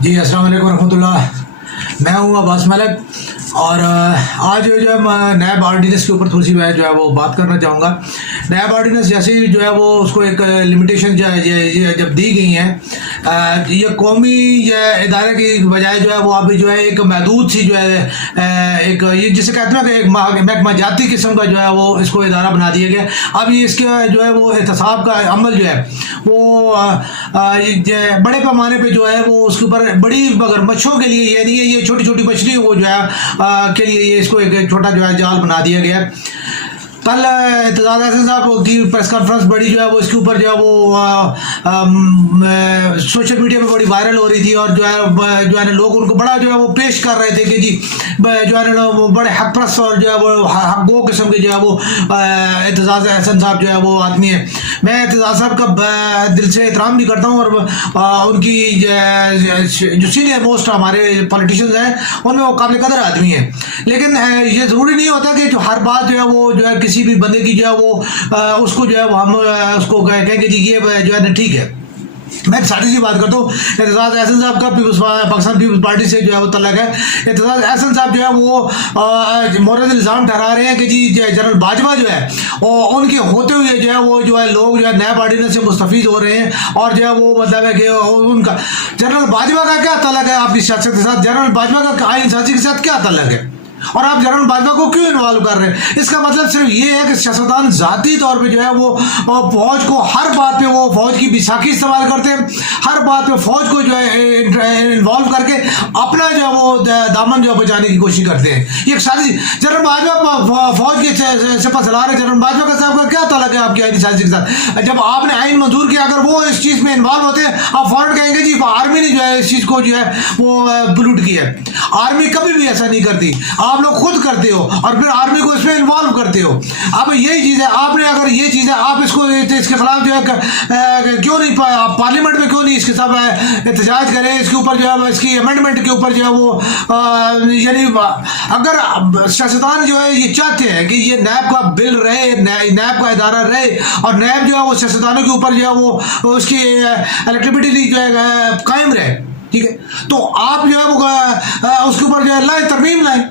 جی السلام علیکم ورحمۃ اللہ. میں ہوں عباس ملک اور آج جو ہے میں نیب آرڈیننس کے اوپر تھوڑی سی میں جو ہے وہ بات کرنا چاہوں گا. نیب آرڈیننس جیسے ہی جو ہے وہ اس کو ایک لمیٹیشن جب دی گئی ہیں یہ قومی ادارے کی بجائے جو ہے وہ ابھی جو ہے ایک محدود سی جو ہے ایک یہ جسے کہتے ہیں کہ ایک محکمہ جاتی قسم کا جو ہے وہ اس کو ادارہ بنا دیا گیا. اب یہ اس کے جو ہے وہ احتساب کا عمل جو ہے وہ بڑے پیمانے پہ جو ہے وہ اس کے اوپر بڑی مگر مچھوں کے لیے یہ نہیں ہے، یہ چھوٹی چھوٹی مچھلیوں کو جو ہے کے لیے یہ اس کو ایک چھوٹا جو ہے جال بنا دیا گیا. کل اعتزاز احسن صاحب کی پریس کانفرنس بڑی جو ہے وہ اس کے اوپر جو ہے وہ سوشل میڈیا پہ بڑی وائرل ہو رہی تھی اور جو ہے لوگ ان کو بڑا جو ہے وہ پیش کر رہے تھے کہ جی جو ہے نا وہ بڑے حق پرست اور جو ہے وہ حق گو قسم کے جو ہے وہ اعتزاز احسن صاحب جو ہے وہ آدمی ہیں. میں اعتزاز صاحب کا دل سے احترام بھی کرتا ہوں اور ان کی جو سینئر موسٹ ہمارے پولیٹیشینز ہیں ان میں وہ قابل قدر آدمی ہیں، لیکن یہ ضروری نہیں ہوتا کہ جو ہر بات جو ہے وہ جو ہے کسی بھی بندے کی جو ہے وہ اس کو جو ہے وہ ہم اس کو کہیں گے جی یہ جو ہے نا ٹھیک ہے. میں ایک سادی سی بات کرتا ہوں. اعتزاز احسن صاحب کا پاکستان پیپلز پارٹی سے جو ہے وہ تعلق ہے. اعتزاز احسن صاحب جو ہے وہ مورد الزام ٹھہرا رہے ہیں کہ جی جنرل باجوہ جو ہے ان کے ہوتے ہوئے جو ہے وہ جو ہے لوگ جو ہے نیب آرڈیننس سے مستفید ہو رہے ہیں اور جو ہے وہ مطلب ہے کہ ان کا جنرل باجوہ کا کیا تعلق ہے آپ کی سیاست کے ساتھ؟ جنرل باجوہ کا آئین سازی کے ساتھ کیا تعلق ہے اور آپ جنرل باجوہ کو کیوں انوالو کر رہے ہیں؟ اس کا مطلب صرف یہ ہے کہ سیاستدان ذاتی طور پہ جو ہے وہ فوج کو ہر بات پہ وہ فوج کی بیساکھی استعمال کرتے ہیں، ہر بات پہ فوج کو جو ہے انوالو کر کے اپنا جو ہے وہ دامن جو ہے بچانے کی کوشش کرتے ہیں. یہ ساری جنرل باجوہ فوج کے سپہ سالار جنرل باجوہ کا صاحب کا کیا تعلق ہے آپ کی آئینی سازی کے ساتھ؟ جب آپ نے آئین منظور کیا اگر وہ اس چیز میں انوالو ہوتے ہیں آپ فوراً کہیں گے جی آرمی نے جو ہے اس چیز کو جو ہے وہ پلوٹ کیا ہے. آرمی کبھی بھی ایسا نہیں کرتی، آپ لوگ خود کرتے ہو اور پھر آرمی کو اس میں انوالو کرتے ہو. اب یہی چیز ہے، آپ نے اگر یہ چیز ہے آپ اس کو اس کے خلاف جو ہے کیوں نہیں پارلیمنٹ میں کیوں نہیں اس کے ساتھ احتجاج کریں؟ اس کے اوپر جو ہے اس کی امینڈمنٹ کے اوپر جو ہے وہ یعنی اگر سیاستدان جو ہے یہ چاہتے ہیں کہ یہ نیب کا بل رہے، نیب کا ادارہ رہے اور نیب جو ہے وہ سیاستدانوں کے اوپر جو ہے وہ اس کی الیکٹیبلٹی جو ہے قائم رہے، ٹھیک ہے، تو آپ جو ہے وہ اس کے اوپر جو ہے لائیں ترمیم لائیں،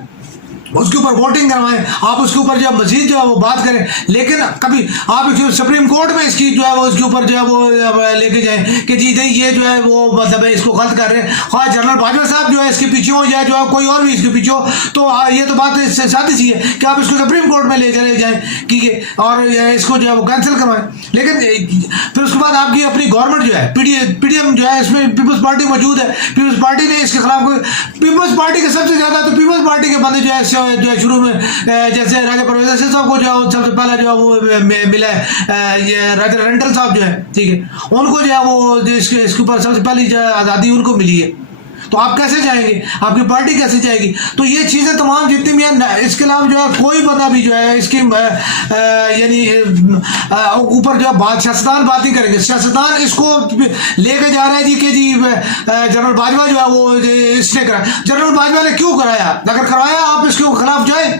اس کے اوپر ووٹنگ کروائیں، آپ اس کے اوپر جو ہے مزید جو ہے وہ بات کریں. لیکن کبھی آپ سپریم کورٹ میں اس کی جو ہے وہ اس کے اوپر جو ہے وہ لے کے جائیں کہ جی یہ جو ہے وہ مطلب اس کو غلط کر رہے ہیں، خواہ جنرل باجوہ صاحب جو ہے اس کے پیچھے ہو جائے جو ہے کوئی اور بھی اس کے پیچھے ہو، تو یہ تو بات اس سے سادی سی ہے کہ آپ اس کو سپریم کورٹ میں لے چلے جائیں ٹھیک ہے اور اس کو جو ہے وہ کینسل کروائیں. لیکن پھر اس کے بعد آپ کی اپنی گورنمنٹ جو ہے پی ڈی ایم جو ہے اس میں پیپلز پارٹی موجود ہے، پیپلز پارٹی نے اس کے خلاف پیپلز پارٹی کے سب سے زیادہ تو پیپلز پارٹی کے بندے جو ہے شروع میں جیسے راجہ پرویز احسن صاحب کو جو ہے سب سے پہلا جو ہے وہ ملا ہے یہ راجہ رنٹل صاحب جو ہے ٹھیک ہے، ان کو جو ہے وہ اس کے اوپر سب سے پہلی جو ہے آزادی ان کو ملی ہے. تو آپ کیسے جائیں گے؟ آپ کی پارٹی کیسے جائے گی؟ تو یہ چیزیں تمام جتنی بھی ہیں اس کے علاوہ جو ہے کوئی بندہ بھی جو ہے اس کی یعنی اوپر جو ہے سیاستدان بات نہیں کریں گے. سیاستدان اس کو لے کے جا رہا ہے جی کہ جی جنرل باجوہ جو ہے وہ اس نے کرا. جنرل باجوہ نے کیوں کرایا؟ اگر کروایا آپ اس کے خلاف جائیں،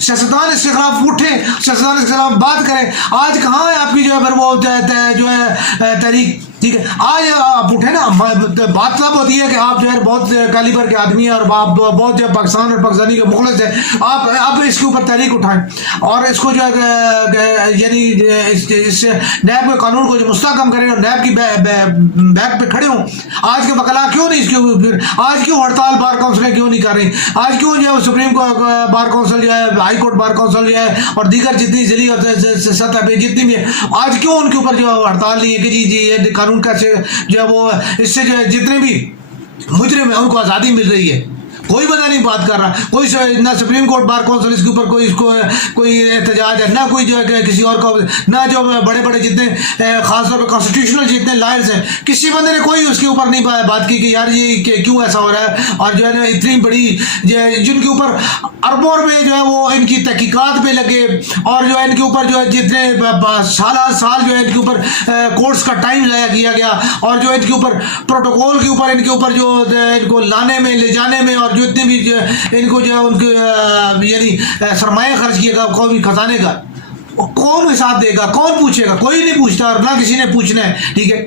سیاستدان اس کے خلاف اٹھیں، سیاستدان اس کے خلاف بات کریں. آج کہاں ہے آپ کی جو ہے پھر وہ جو ہے تحریک ٹھیک ہے؟ آج آپ اٹھے نا، بات تب ہوتی ہے کہ آپ جو ہے بہت کیلیبر کے آدمی ہیں اور آپ بہت جو پاکستان اور پاکستانی کے مخلص ہیں، آپ اس کے اوپر تحریک اٹھائیں اور اس کو جو ہے یعنی اس نیب کے قانون کو جو مستحکم کریں اور نیب کی بیک پہ کھڑے ہوں. آج کے وکلاء کیوں نہیں اس کے آج کیوں ہڑتال بار کونسلیں کیوں نہیں کر رہی؟ آج کیوں جو ہے سپریم بار کونسل جو ہے، ہائی کورٹ بار کونسل جو ہے اور دیگر جتنی ضلعی سطح پہ جتنی بھی ہے، آج کیوں ان کے اوپر جو ہے ہڑتال نہیں ہے کہ جی یہ قانون کیسے جو ہے وہ اس سے جو ہے جتنے بھی مجرم ہیں ان کو آزادی مل رہی ہے؟ کوئی بندہ نہیں بات کر رہا، کوئی نہ سپریم کورٹ بار کونسل اس کے اوپر کوئی احتجاج ہے، نہ کوئی جو ہے کسی اور کو، نہ جو بڑے بڑے جتنے خاص طور پہ کانسٹیٹیوشنل جتنے لائرز ہیں، کسی بندے نے کوئی اس کے اوپر نہیں بات کی کہ یار یہ کیوں ایسا ہو رہا ہے. اور جو ہے نا اتنی بڑی جن کے اوپر اربوں روپے جو ہے وہ ان کی تحقیقات پہ لگے اور جو ہے ان کے اوپر جو ہے جتنے سال جو ہے ان کے اوپر کورٹس کا ٹائم ضائع کیا گیا اور جو ان کے اوپر پروٹوکول کے اوپر ان کے اوپر جو ان کو لانے میں لے جانے میں اور جو اتنے بھی ان کو جو ہے ان کے یعنی سرمایہ خرچ کیے گا قومی خزانے کا، کون حساب دے گا؟ کون پوچھے گا؟ کوئی نہیں پوچھتا اور نہ کسی نے پوچھنا ہے ٹھیک ہے.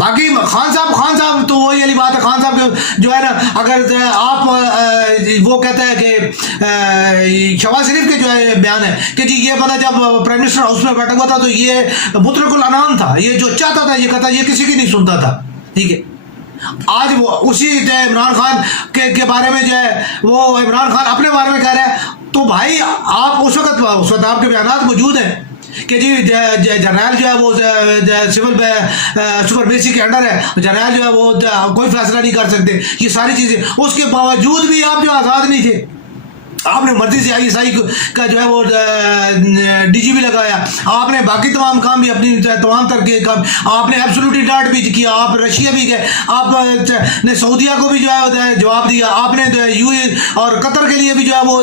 باقی خان صاحب تو وہی والی بات ہے. خان صاحب کے جو ہے نا, اگر آپ وہ کہتے ہیں کہ شہباز شریف کے جو ہے بیان ہے کہ جی یہ بندہ جب پرائم منسٹر ہاؤس میں بیٹھا ہوا تھا تو یہ مطلق العنان تھا, یہ جو چاہتا تھا یہ کہتا, یہ کسی کی نہیں سنتا تھا. ٹھیک ہے, آج وہ اسی جو ہے عمران خان کے بارے میں جو ہے وہ عمران خان اپنے بارے میں کہہ رہے ہیں. تو بھائی آپ اس وقت آپ کے بیانات موجود ہیں کہ جی جرنیل جو ہے وہ سول سپرمیسی کے انڈر ہے, جرنیل جو ہے وہ کوئی فیصلہ نہیں کر سکتے, یہ ساری چیزیں. اس کے باوجود بھی آپ جو آزاد نہیں تھے, آپ نے مرضی سے ISI کا جو ہے وہ DGP لگایا, آپ نے باقی تمام کام بھی اپنی تمام طرح کے کام, آپ نے ایبسولوٹلی ڈاٹ بھی کیا, آپ رشیا بھی گئے, آپ نے سعودیہ کو بھی جو ہے جواب دیا, آپ نے UAE اور قطر کے لیے بھی جو ہے وہ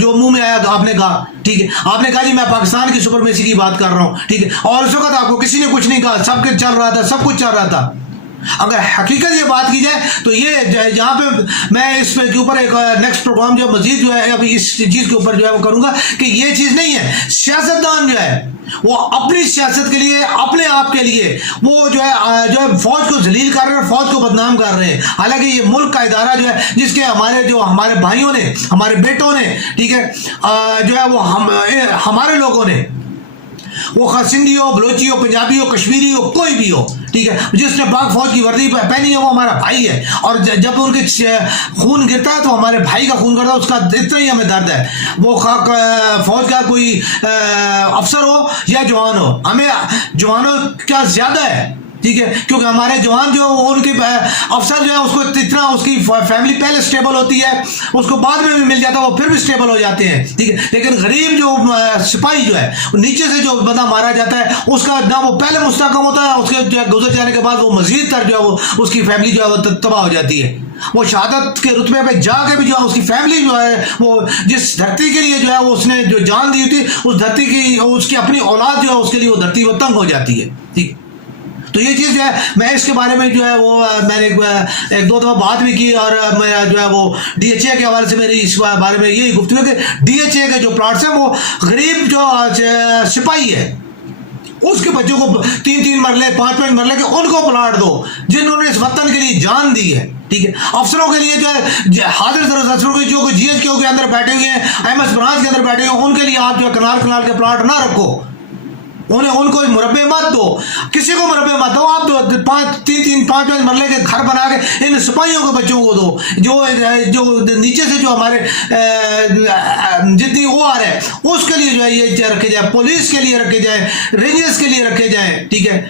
جو منہ میں آیا آپ نے کہا. ٹھیک ہے, آپ نے کہا جی میں پاکستان کی سپرمیسی کی بات کر رہا ہوں. ٹھیک ہے, اور اس وقت آپ کو کسی نے کچھ نہیں کہا, سب کچھ چل رہا تھا, سب کچھ چل رہا تھا. اگر حقیقت یہ بات کی جائے تو یہ یہاں پہ میں اس کے اوپر ایک نیکسٹ پروگرام جو مزید جو ہے ابھی اس چیز کے اوپر جو ہے وہ کروں گا کہ یہ چیز نہیں ہے. سیاستدان جو ہے وہ اپنی سیاست کے لیے, اپنے آپ کے لیے وہ جو ہے فوج کو ذلیل کر رہے ہیں, فوج کو بدنام کر رہے ہیں. حالانکہ یہ ملک کا ادارہ جو ہے جس کے ہمارے بھائیوں نے, ہمارے بیٹوں نے, ٹھیک ہے, جو ہے وہ ہمارے لوگوں نے, وہ سندھی ہو, بلوچی ہو, پنجابی ہو, کشمیری ہو, کوئی بھی ہو, ٹھیک ہے, جس نے پاک فوج کی وردی پہنی ہے وہ ہمارا بھائی ہے. اور جب ان کے خون گرتا ہے تو ہمارے بھائی کا خون گرتا ہے, اس کا اتنا ہی ہمیں درد ہے. وہ فوج کا کوئی افسر ہو یا جوان ہو, ہمیں جوانوں کا زیادہ ہے. ٹھیک ہے, کیونکہ ہمارے جوان جو ان کے افسر جو ہے اس کو اتنا, اس کی فیملی پہلے سٹیبل ہوتی ہے, اس کو بعد میں بھی مل جاتا ہے, وہ پھر بھی سٹیبل ہو جاتے ہیں. ٹھیک ہے, لیکن غریب جو سپاہی جو ہے نیچے سے جو بندہ مارا جاتا ہے اس کا نہ وہ پہلے مستحکم ہوتا ہے, اس کے گزر جانے کے بعد وہ مزید تر جو ہے وہ اس کی فیملی جو ہے وہ تباہ ہو جاتی ہے. وہ شہادت کے رتبے پہ جا کے بھی جو ہے اس کی فیملی جو ہے وہ جس دھرتی کے لیے جو ہے وہ اس نے جو جان دی تھی, اس دھرتی کی, اس کی اپنی اولاد جو ہے اس کے لیے وہ دھرتی وہ تنگ ہو جاتی ہے. ٹھیک, تو یہ چیز جو ہے میں اس کے بارے میں جو ہے وہ میں نے ایک دو دفعہ بات بھی کی, اور میرا جو ہے وہ DHA کے حوالے سے میری اس بارے میں یہی گفتگو کہ DHA کے جو پلاٹس ہیں وہ غریب جو سپاہی ہے اس کے بچوں کو 3 مرلے 5 مرلے کے ان کو پلاٹ دو جنہوں نے اس وطن کے لیے جان دی ہے. ٹھیک ہے, افسروں کے لیے جو ہے حاضر ضرورت افسروں کے جو GHQ کے اندر بیٹھے ہوئے ہیں, MS برانچ کے اندر بیٹھے ہوئے ہیں, ان کے لیے آپ جو ہے کنال کے پلاٹ نہ رکھو, ان کو مربع مت دو, کسی کو مربع مت دو, آپ 5 مرلے کے گھر بنا کے ان سپاہیوں کے بچوں کو دو, جو نیچے سے جو ہمارے جتنی وہ آ رہے ہیں اس کے لیے جو ہے یہ رکھے جائے, پولیس کے لیے رکھے جائیں, رینجرز کے لیے رکھے جائیں. ٹھیک ہے,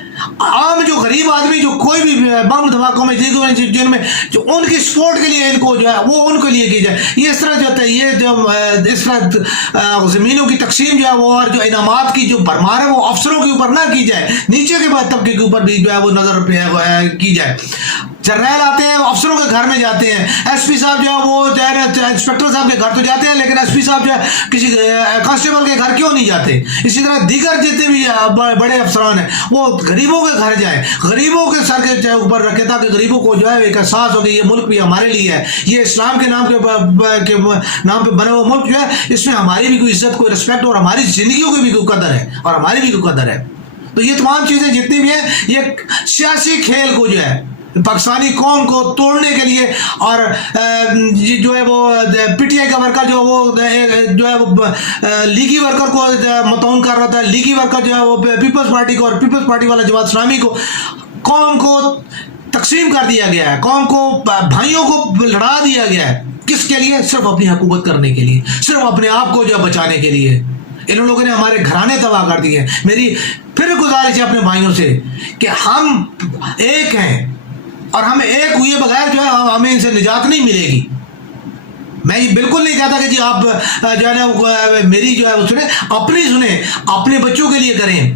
عام جو غریب آدمی جو کوئی بھی بم دھماکوں میں جن میں جو ان کی سپورٹ کے لیے ان کو جو ہے وہ ان کے لیے کی جائے. یہ اس طرح جو ہے یہ جو اس طرح زمینوں کی تقسیم جو ہے وہ, اور جو انعامات کی جو بھرمار ہے وہ افسروں کے اوپر نہ کی جائے, نیچے کے بعد طبقے کے اوپر بھی جو ہے وہ نظر کی جائے. جرنیل آتے ہیں افسروں کے گھر میں جاتے ہیں, SP صاحب جو ہے وہ جو ہے انسپیکٹر صاحب کے گھر تو جاتے ہیں, لیکن SP صاحب جو ہے کسی کانسٹیبل کے گھر کیوں نہیں جاتے. اسی طرح دیگر جتنے بھی بڑے افسران ہیں وہ غریبوں کے گھر جائیں, غریبوں کے سر کے اوپر رکھے, تاکہ غریبوں کو جو ہے ایک احساس ہو کہ یہ ملک بھی ہمارے لیے ہے, یہ اسلام کے نام پہ بنے ہوئے ملک جو ہے اس میں ہماری بھی کوئی عزت, کوئی رسپیکٹ, اور ہماری زندگیوں کی بھی کوئی قدر ہے, اور ہماری بھی کوئی قدر ہے. تو یہ تمام چیزیں جتنی بھی ہیں یہ سیاسی کھیل کو جو ہے پاکستانی قوم کو توڑنے کے لیے, اور جو ہے وہ PTI کا ورکر جو ہے وہ لیگی ورکر کو متعاون کر رہا تھا, لیگی ورکر جو ہے وہ پیپلز پارٹی کو, اور پیپلز پارٹی والا جماعت اسلامی کو, قوم کو تقسیم کر دیا گیا ہے, قوم کو بھائیوں کو لڑا دیا گیا ہے. کس کے لیے؟ صرف اپنی حکومت کرنے کے لیے, صرف اپنے آپ کو جو ہے بچانے کے لیے. ان لوگوں نے ہمارے گھرانے تباہ کر دیے. میری پھر گزارش ہے اپنے بھائیوں سے کہ ہم ایک ہیں, اور ہم ایک ہوئے بغیر جو ہے ہمیں ان سے نجات نہیں ملے گی. میں یہ بالکل نہیں کہتا کہ جی آپ جو ہے نا میری جو ہے وہ سنیں, اپنی سنیں, اپنے بچوں کے لیے کریں,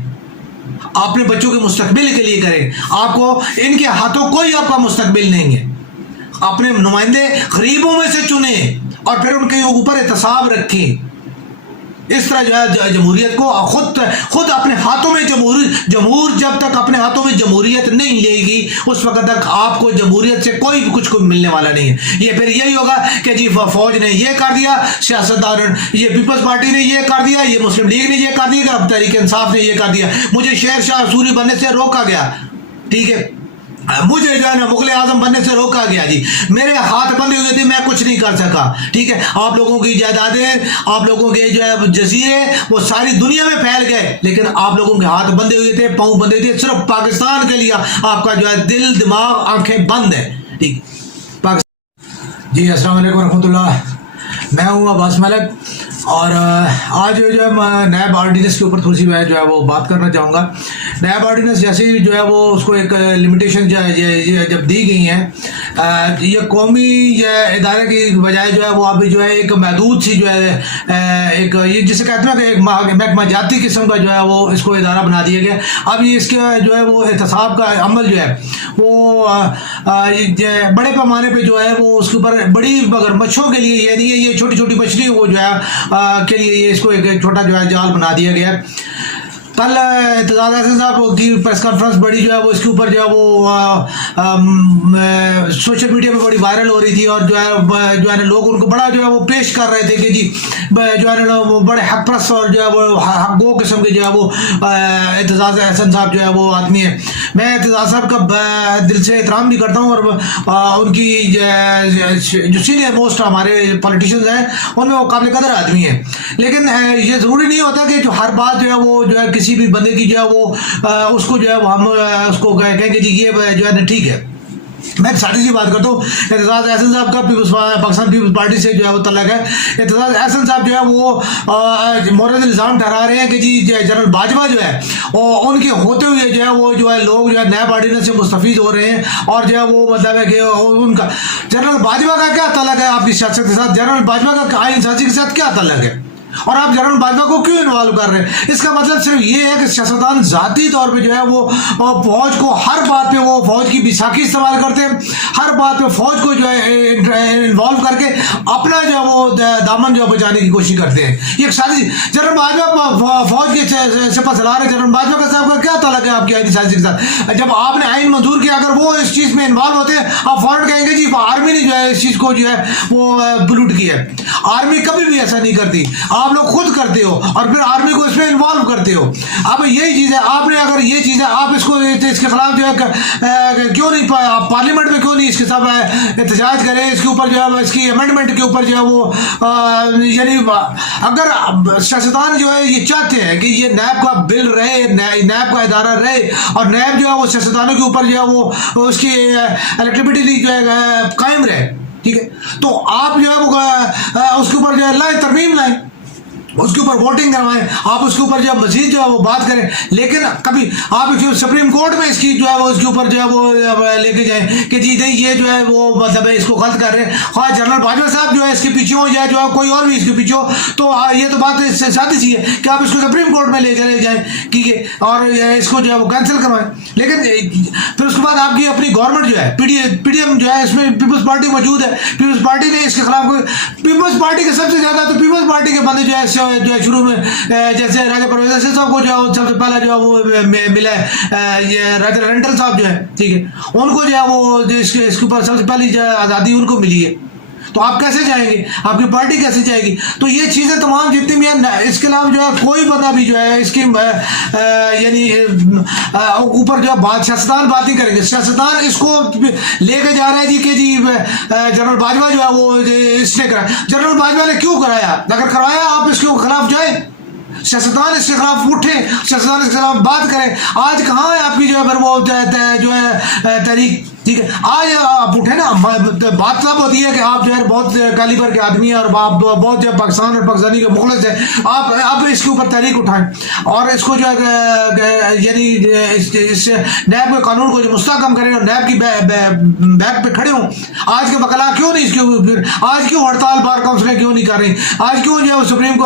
اپنے بچوں کے مستقبل کے لیے کریں. آپ کو ان کے ہاتھوں کوئی آپ کا مستقبل نہیں ہے. اپنے نمائندے غریبوں میں سے چنیں اور پھر ان کے اوپر احتساب رکھیں. اس طرح جو ہے جمہوریت کو خود اپنے ہاتھوں میں جمہور جب تک اپنے ہاتھوں میں جمہوریت نہیں لے گی اس وقت تک آپ کو جمہوریت سے کوئی بھی کچھ ملنے والا نہیں ہے. یہ پھر یہی ہوگا کہ جی فوج نے یہ کر دیا, سیاستدان یہ پیپلز پارٹی نے یہ کر دیا, یہ مسلم لیگ نے یہ کر دیا, اب تحریک انصاف نے یہ کر دیا, مجھے شیر شاہ سوری بننے سے روکا گیا. ٹھیک ہے. مجھے جو ہے نا مغل اعظم بننے سے روکا گیا جی, میرے ہاتھ بندے ہوئے تھے, میں کچھ نہیں کر سکا. ٹھیک ہے, آپ لوگوں کی جائیدادیں, آپ لوگوں کے جو ہے جزیرے وہ ساری دنیا میں پھیل گئے, لیکن آپ لوگوں کے ہاتھ بندے ہوئے تھے, پاؤں بندے تھے, صرف پاکستان کے لیے آپ کا جو ہے دل دماغ آنکھیں بند ہے. ٹھیک, جی السلام علیکم ورحمۃ اللہ. میں ہوں عباس ملک, اور آج جو ہے نیب آرڈیننس کے اوپر تھوڑی سی میں جو ہے وہ بات کرنا چاہوں گا. نیب آرڈیننس جیسے ہی جو ہے وہ اس کو ایک لمیٹیشن جب دی گئی ہیں, یہ قومی ادارے کی بجائے جو ہے وہ ابھی جو ہے ایک محدود سی جو ہے ایک یہ جسے کہتے ہیں کہ ایک محکمہ جاتی قسم کا جو ہے وہ اس کو ادارہ بنا دیا گیا. اب یہ اس کے جو ہے وہ احتساب کا عمل جو ہے وہ بڑے پیمانے پہ جو ہے وہ اس کے اوپر بڑی مگرمچھوں کے لیے یہ نہیں ہے, یہ چھوٹی چھوٹی مچھلیوں کو جو ہے کے لیے یہ اس کو ایک چھوٹا جو ہے جال بنا دیا گیا. کل اعتزاز احسن صاحب کی پریس کانفرنس بڑی جو ہے وہ اس کے اوپر جو ہے وہ سوشل میڈیا پہ بڑی وائرل ہو رہی تھی, اور جو ہے نا لوگ ان کو بڑا جو ہے وہ پیش کر رہے تھے کہ جی جو ہے نا وہ بڑے حق پرست اور جو ہے وہ حق گو قسم کے جو ہے وہ اعتزاز احسن صاحب جو ہے وہ آدمی ہے. میں اعتزاز صاحب کا دل سے احترام بھی کرتا ہوں, اور ان کی جو سینئر موسٹ ہمارے پولیٹیشینز ہیں ان میں وہ قابل قدر آدمی ہیں, لیکن یہ ضروری نہیں ہوتا کہ جو ہر بات جو ہے وہ جو ہے کسی بھی بندے کی جو ہے وہ اس کو جو ہے وہ ہم اس کو کہیں گے جی یہ جو ہے نا ٹھیک ہے. میں ایک سادی سی بات کرتا ہوں. اعتزاز احسن صاحب کا پاکستان پیپلز پارٹی سے جو ہے وہ تعلق ہے. اعتزاز احسن صاحب جو ہے وہ مورد الزام ٹھہرا رہے ہیں کہ جی جنرل باجوہ جو ہے ان کے ہوتے ہوئے جو ہے وہ جو ہے لوگ جو ہے نیب آرڈیننس سے مستفید ہو رہے ہیں, اور جو ہے وہ مطلب ہے کہ ان کا جنرل باجوہ کا کیا تعلق ہے آپ کی سیاست کے ساتھ, جنرل باجوہ کا آئین سازی کے ساتھ کیا تعلق ہے, اور آپ جنرل باجوہ کو کیوں انوالو کر رہے ہیں؟ اس کا مطلب صرف یہ ہے کہ سیاستدان ذاتی طور پہ جو ہے وہ فوج کو ہر بات پہ وہ فوج کی بیساکھی استعمال کرتے ہیں, ہر بات پہ فوج کو جو ہے انوالو کر کے اپنا جو ہے وہ دامن جو ہے بچانے کی کوشش کرتے ہیں. یہ ایک سازش. جنرل باجوہ فوج کے سپہ سالار ہے, جنرل باجوہ کا صاحب کا کیا تعلق ہے آپ کی آئینی سازش کے ساتھ؟ جب آپ نے آئین منظور کیا, اگر وہ اس چیز میں انوالو ہوتے ہیں آپ فوراً کہیں گے جی آرمی نے جو ہے اس چیز کو جو ہے وہ پلوٹ کیا ہے. آرمی کبھی بھی ایسا نہیں کرتی, آپ لوگ خود کرتے ہو اور پھر آرمی کو اس میں انوالو کرتے ہو. اب یہی چیز ہے, آپ نے اگر یہ چیز ہے آپ اس کو اس کے خلاف جو ہے کیوں نہیں پارلیمنٹ میں کیوں نہیں اس کے ساتھ احتجاج کریں, اس کے اوپر جو ہے اس کی امینڈمنٹ کے اوپر جو ہے وہ یعنی اگر سیاستدان جو ہے یہ چاہتے ہیں کہ یہ نیب کا بل رہے, نیب کا ادارہ رہے, اور نیب جو ہے وہ سیاستدانوں کے اوپر جو ہے وہ اس کی الیکٹیبلٹی جو ہے قائم رہے. ٹھیک ہے, تو آپ جو ہے وہ اس کے اوپر جو ہے لائیں, ترمیم لائیں, اس کے اوپر ووٹنگ کروائیں, آپ اس کے اوپر جو ہے مزید جو ہے وہ بات کریں, لیکن کبھی آپ سپریم کورٹ میں اس کی جو ہے وہ اس کے اوپر جو ہے وہ لے کے جائیں کہ جی نہیں یہ جو ہے وہ مطلب ہے اس کو غلط کر رہے ہیں. خواہ جنرل باجوہ صاحب جو ہے اس کے پیچھے ہو یا جو ہے کوئی اور بھی اس کے پیچھے ہو, تو یہ تو بات اس سے سادی سی ہے کہ آپ اس کو سپریم کورٹ میں لے چلے جائیں ٹھیک ہے, اور اس کو جو ہے وہ کینسل کروائیں. لیکن پھر اس کے بعد آپ کی اپنی گورنمنٹ جو ہے پی ڈی ایم جو ہے اس میں پیپلز پارٹی موجود ہے, پیپلز پارٹی نے اس کے خلاف پیپلز پارٹی کے سب سے زیادہ تو پیپلز پارٹی کے بندے جو ہے شروع میں جیسے راجہ پرویز احسن صاحب کو جو ہے سب سے پہلا جو ہے وہ ملا ہے یہ راجہ رینٹل صاحب جو ہے ٹھیک ہے, ان کو جو ہے وہ اس کے اوپر سب سے پہلی آزادی ان کو ملی ہے. تو آپ کیسے جائیں گے, آپ کی پارٹی کیسے جائے گی؟ تو یہ چیزیں تمام جتنی بھی ہیں, اس کے علاوہ جو ہے کوئی بندہ بھی جو ہے اس کی یعنی اوپر جو ہے سیاستدان بات نہیں کریں گے. سیاستدان اس کو لے کے جا رہا ہے جی کہ جی جنرل باجوہ جو ہے وہ اس نے کرایا. جنرل باجوہ نے کیوں کرایا؟ اگر کرایا آپ اس کے خلاف جائیں, سیاستدان اس کے خلاف اٹھیں, سیاستدان اس کے خلاف بات کریں. آج کہاں ہے آپ کی جو ہے پھر وہ جو ہے تحریک ٹھیک ہے, آج آپ اٹھے نا, بات تب ہوتی ہے کہ آپ جو ہے بہت کیلیبر کے آدمی ہیں اور آپ بہت جو پاکستان اور پاکستانی کے مخلص ہیں, آپ اس کے اوپر تحریک اٹھائیں اور اس کو جو ہے یعنی اس نیب کے قانون کو جو مستحکم کریں اور نیب کی بیک پہ کھڑے ہوں. آج کے وکلا کیوں نہیں اس کے, آج کیوں ہڑتال بار کونسلیں کیوں نہیں کر رہی؟ آج کیوں جو ہے سپریم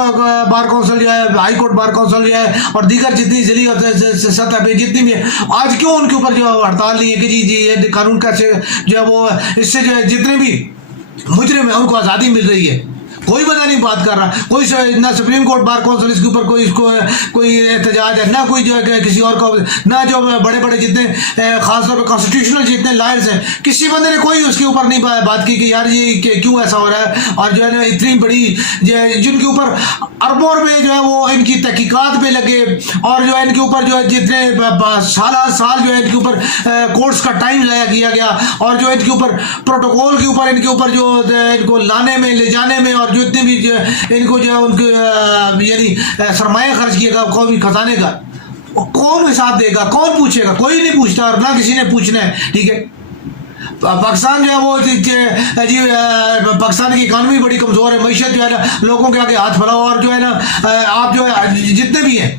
بار کونسل جو ہے, ہائی کورٹ بار کونسل جو ہے, اور دیگر جتنی ضلعی سطح پہ جتنی بھی ہے, آج کیوں ان کے اوپر جو ہے ہڑتال نہیں ہے کہ جی یہ قانون کا جو ہے وہ اس سے جو ہے جتنے بھی مجرم ہیں ان کو آزادی مل رہی ہے؟ کوئی بندہ نہیں بات کر رہا, کوئی نہ سپریم کورٹ بار کونسل اس کے اوپر کوئی احتجاج ہے, نہ کوئی جو ہے کسی اور کو, نہ جو بڑے بڑے جتنے خاص طور پہ کانسٹیٹیوشنل جتنے لائرز ہیں, کسی بندے نے کوئی اس کے اوپر نہیں بات کی کہ یار یہ کیوں ایسا ہو رہا ہے. اور جو ہے نا اتنی بڑی جن کے اوپر اربوں روپے جو ہے وہ ان کی تحقیقات پہ لگے, اور جو ہے ان کے اوپر جو ہے جتنے سال جو ہے ان کے اوپر کورٹس کا ٹائم ضائع کیا گیا, اور جو ان کے اوپر پروٹوکول کے اوپر ان کے اوپر جو ان کو لانے میں لے جانے میں, اور جو اتنے بھی ان کو جو ہے ان کے یعنی سرمایہ خرچ کیے گا قومی خزانے کا, کون حساب دے گا, کون پوچھے گا؟ کوئی نہیں پوچھتا, اور نہ کسی نے پوچھنا ہے. ٹھیک ہے, پاکستان جو ہے وہ جی پاکستان کی اکانومی بڑی کمزور ہے, معیشت جو ہے نا لوگوں کے آگے ہاتھ پھیلاؤ, اور جو ہے نا آپ جو ہے جتنے بھی ہیں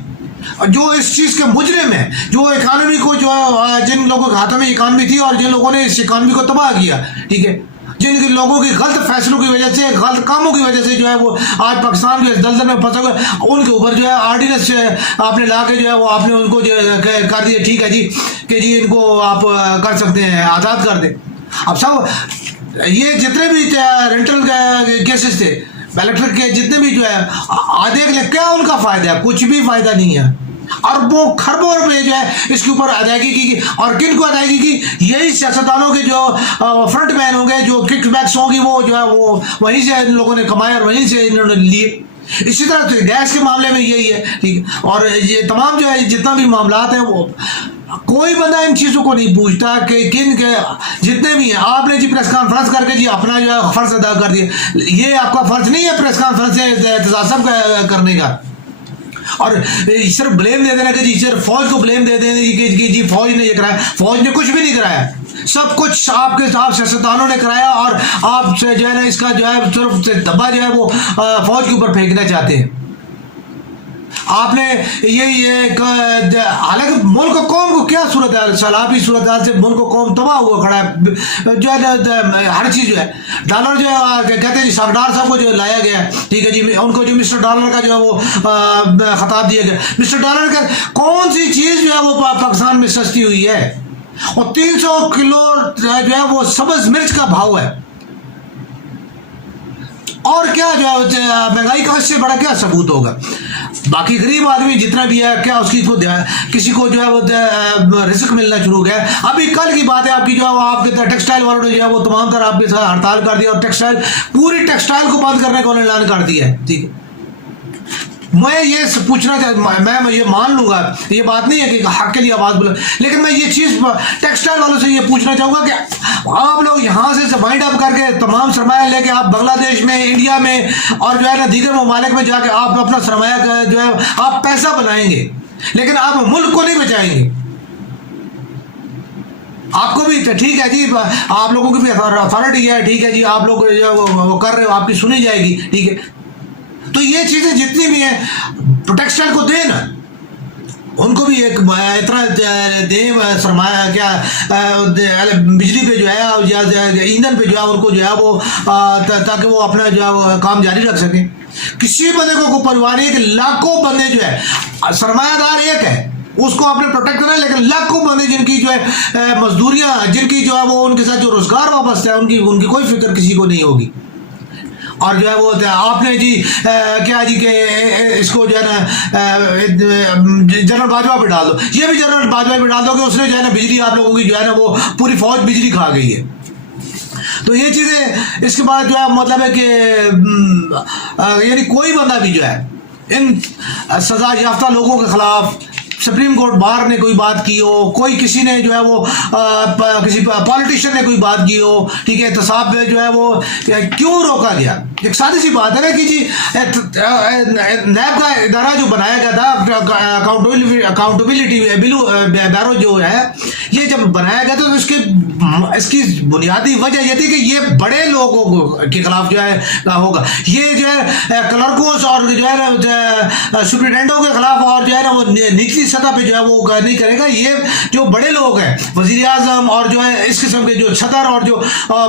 جو اس چیز کے مجرم ہیں, جو اکانومی کو جو جن لوگوں کے ہاتھوں میں اکانومی تھی اور جن لوگوں نے اس اکانومی کو تباہ کیا, ٹھیک ہے, جن لوگوں کی غلط فیصلوں کی وجہ سے, غلط کاموں کی وجہ سے جو ہے وہ آج پاکستان جو ہے دلدل میں پھنسا ہوا, ان کے اوپر جو ہے آرڈیننس آپ نے لا کے جو ہے وہ آپ نے ان کو جو کر دیا, ٹھیک ہے جی کہ جی ان کو آپ کر سکتے ہیں, آزاد کر دیں. اب سب یہ جتنے بھی رینٹل کیسز تھے, الیکٹرک کے جتنے بھی جو ہے دیکھ لیں, کیا ان کا فائدہ ہے؟ کچھ بھی فائدہ نہیں ہے. اربوں خربوں روپے جو ہے اس کے اوپر ادائیگی کی, اور کن کو ادائیگی کی؟ یہی سیاستدانوں کے جو فرنٹ مین ہوں گے, جو کک بیکس ہوں گی, وہ جو ہے وہ وہیں سے ان لوگوں نے کمائے اور وہیں سے انہوں نے لیے. اسی طرح گیس کے معاملے میں یہی ہے, ٹھیک ہے, اور یہ تمام جو ہے جتنا بھی معاملات ہیں وہ کوئی بندہ ان چیزوں کو نہیں پوچھتا کہ کن کے جتنے بھی ہیں. آپ نے جی پریس کانفرنس کر کے جی اپنا جو ہے فرض ادا کر دیا, یہ آپ کا فرض نہیں ہے پریس کانفرنس سے احتجاج کرنے کا, اور صرف بلیم دے دینا کہ جی صرف فوج کو بلیم دے دینا کہ جی فوج نے یہ کرایا. فوج نے کچھ بھی نہیں کرایا, سب کچھ آپ کے سیاستدانوں نے کرایا, اور آپ سے جو ہے نا اس کا جو ہے صرف دبا جو ہے وہ فوج کے اوپر پھینکنا چاہتے ہیں. آپ نے یہ حالانکہ ملک و قوم کو کیا صورت حال, سیلابی صورت حال سے ملک و قوم تباہ ہوا کھڑا ہے, جو ہے ہر چیز جو ہے ڈالر جو ہے کہتے ہیں جی سردار صاحب کو جو لایا گیا, ٹھیک ہے جی, ان کو جو مسٹر ڈالر کا جو ہے وہ خطاب دیا گیا. مسٹر ڈالر کا کون سی چیز جو ہے وہ پاکستان میں سستی ہوئی ہے؟ اور 300 کلو جو ہے وہ سبز مرچ کا بھاؤ ہے, اور کیا جو ہے مہنگائی کا اس سے بڑا کیا ثبوت ہوگا؟ باقی غریب آدمی جتنا بھی ہے کیا اس کی کسی کو جو ہے وہ رزق ملنا شروع ہو گیا. ابھی کل کی بات ہے آپ کی جو ہے وہ آپ کے ٹیکسٹائل والوں نے جو ہے وہ تمام طرح آپ کے ساتھ ہڑتال کر دیا, اور ٹیکسٹائل پوری ٹیکسٹائل کو بند کرنے کا انہوں نے اعلان کر دیا ہے. ٹھیک ہے, میں یہ پوچھنا چاہتا, میں یہ مان لوں گا, یہ بات نہیں ہے کہ حق کے لیے آواز بولے, لیکن میں یہ چیز ٹیکسٹائل والوں سے یہ پوچھنا چاہوں گا کہ آپ لوگ یہاں سے وائنڈ اپ کر کے تمام سرمایہ لے کے آپ بنگلہ دیش میں, انڈیا میں, اور جو ہے نا دیگر ممالک میں جا کے آپ اپنا سرمایہ جو ہے آپ پیسہ بنائیں گے, لیکن آپ ملک کو نہیں بچائیں گے. آپ کو بھی ٹھیک ہے جی, آپ لوگوں کی بھی اتھارٹی ہے, ٹھیک ہے جی, آپ لوگ جو وہ کر رہے ہو, آپ کی سنی جائے گی, ٹھیک ہے. تو یہ چیزیں جتنی بھی ہیں ٹیکسٹائل کو دیں نا, ان کو بھی ایک اتنا دیں سرمایہ, کیا بجلی پہ جو ہے یا ایندھن پہ جو ہے ان کو جو ہے وہ تاکہ وہ اپنا جو ہے وہ کام جاری رکھ سکیں. کسی بندے کو کوئی پرواہ نہیں ہے کہ لاکھوں بندے جو ہے, سرمایہ دار ایک ہے اس کو آپ نے پروٹیکٹ کرنا ہے, لیکن لاکھوں بندے جن کی جو ہے مزدوریاں, جن کی جو ہے وہ ان کے ساتھ جو روزگار وابستہ ہے, ان کی کوئی فکر کسی کو نہیں ہوگی. اور جو ہے وہ آپ نے جی کیا جی کہ اس کو جو ہے نا جنرل باجوہ پہ ڈال دو, یہ بھی جنرل باجوہ پہ ڈال دو کہ اس نے جو ہے نا بجلی آپ لوگوں کی جو ہے نا وہ پوری فوج بجلی کھا گئی ہے. تو یہ چیزیں اس کے بعد جو ہے مطلب ہے کہ یعنی کوئی بندہ بھی جو ہے ان سزا یافتہ لوگوں کے خلاف سپریم کورٹ بار نے کوئی بات کی ہو, کوئی کسی نے جو ہے وہ کسی پالیٹیشین نے کوئی بات کی ہو, ٹھیک ہے, احتساب میں جو ہے وہ کیوں روکا گیا؟ ایک سادی سی بات ہے نا کہ جی نیب کا ادارہ جو بنایا گیا تھا اکاؤنٹیبلٹی بیورو جو ہے, یہ جب بنایا گیا تو اس کی بنیادی وجہ یہ تھی کہ یہ بڑے لوگوں کے خلاف جو ہے ہوگا, یہ جو ہے کلرکوز اور جو ہے نا سپرنٹینڈنٹوں کے خلاف, اور جو ہے نا وہ نچلی سطح پہ جو ہے وہ نہیں کرے گا. یہ جو بڑے لوگ ہیں, وزیر اعظم اور جو ہے اس قسم کے جو صدر اور جو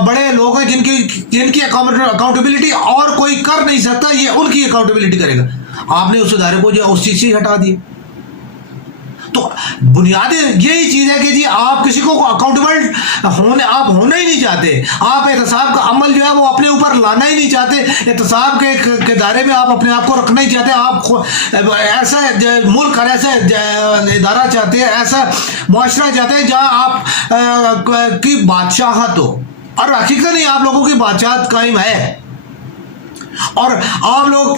بڑے لوگ ہیں جن کی اکاؤنٹیبلٹی اور کوئی کر نہیں سکتا, یہ ان کی اکاؤنٹیبلٹی کرے گا. آپ نے اس ادارے کو جو ہے اس چیز سے ہٹا دیا. تو بنیادی یہی چیز ہے کہ جی آپ کسی کو اکاؤنٹیبل آپ ہونا ہی نہیں چاہتے, آپ احتساب کا عمل جو ہے وہ اپنے اوپر لانا ہی نہیں چاہتے, احتساب کے دائرے میں آپ اپنے آپ کو رکھنا ہی چاہتے, آپ ایسا ملک اور ایسا ادارہ چاہتے ہیں, ایسا معاشرہ چاہتے ہیں جہاں آپ کی بادشاہت ہو, اور حقیقت نہیں آپ لوگوں کی بادشاہت قائم ہے, اور آپ لوگ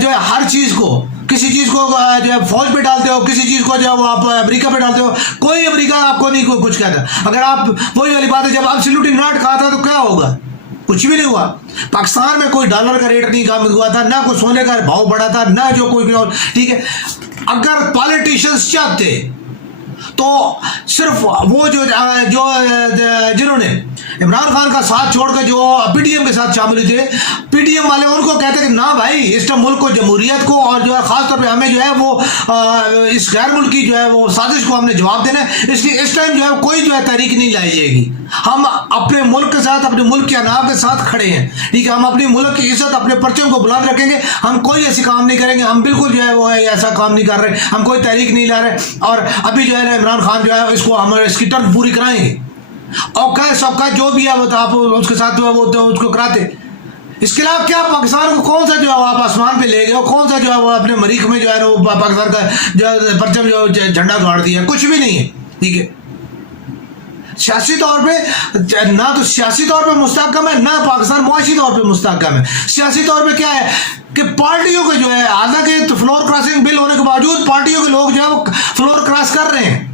جو ہے ہر چیز کو, کسی چیز کو جو ہے فوج پہ ڈالتے ہو, کسی چیز کو جو ہے وہ آپ امریکہ پہ ڈالتے ہو, کوئی امریکہ آپ کو نہیں کچھ کہتا. اگر آپ وہی والی بات ہے, جب ایبسلیوٹلی ناٹ کہا تھا تو کیا ہوگا, کچھ بھی نہیں ہوا. پاکستان میں کوئی ڈالر کا ریٹ نہیں کم ہوا تھا, نہ کوئی سونے کا بھاؤ بڑھا تھا, نہ جو کوئی, ٹھیک ہے. اگر پالیٹیشنز چاہتے تو صرف وہ جو جنہوں نے عمران خان کا ساتھ چھوڑ کر جو پی ڈی ایم کے ساتھ شامل ہوئے تھے, پی ڈی ایم والے ان کو کہتے کہ نہ بھائی اس ٹائم ملک کو, جمہوریت کو, اور جو ہے خاص طور پہ ہمیں جو ہے وہ اس غیر ملکی جو ہے وہ سازش کو ہم نے جواب دینا ہے, اس لیے اس ٹائم جو ہے کوئی جو ہے تحریک نہیں لائی جائے گی, ہم اپنے ملک کے ساتھ, اپنے ملک کے اناب کے ساتھ کھڑے ہیں, ٹھیک ہے, ہم اپنی ملک کی عزت, اپنے پرچم کو بلند رکھیں گے, ہم کوئی ایسی کام نہیں کریں گے, ہم بالکل جو ہے وہ ایسا کام نہیں کر رہے, ہم کوئی تحریک نہیں لا رہے, اور ابھی جو ہے نا عمران خان جو ہے اس کو ہم اس کی ٹرم پوری کرائیں گے, اور سب کا جو بھی ہے وہ آپ اس کے ساتھ جو ہے وہ اس کو کراتے. اس کے علاوہ کیا پاکستان کو کون سا جو ہے آپ آسمان پہ لے گئے, کون سا جو ہے وہ اپنے مریخ میں جو ہے وہ پاکستان کا جو پرچم جو جھنڈا گاڑ دیا, کچھ بھی نہیں ہے, ٹھیک ہے. سیاسی طور پہ نہ تو سیاسی طور پہ مستحکم ہے, نہ پاکستان معاشی طور پہ مستحکم ہے. سیاسی طور پہ کیا ہے کہ پارٹیوں کے جو ہے, حالانکہ فلور کراسنگ بل ہونے کے باوجود پارٹیوں کے لوگ جو ہے وہ فلور کراس کر رہے ہیں,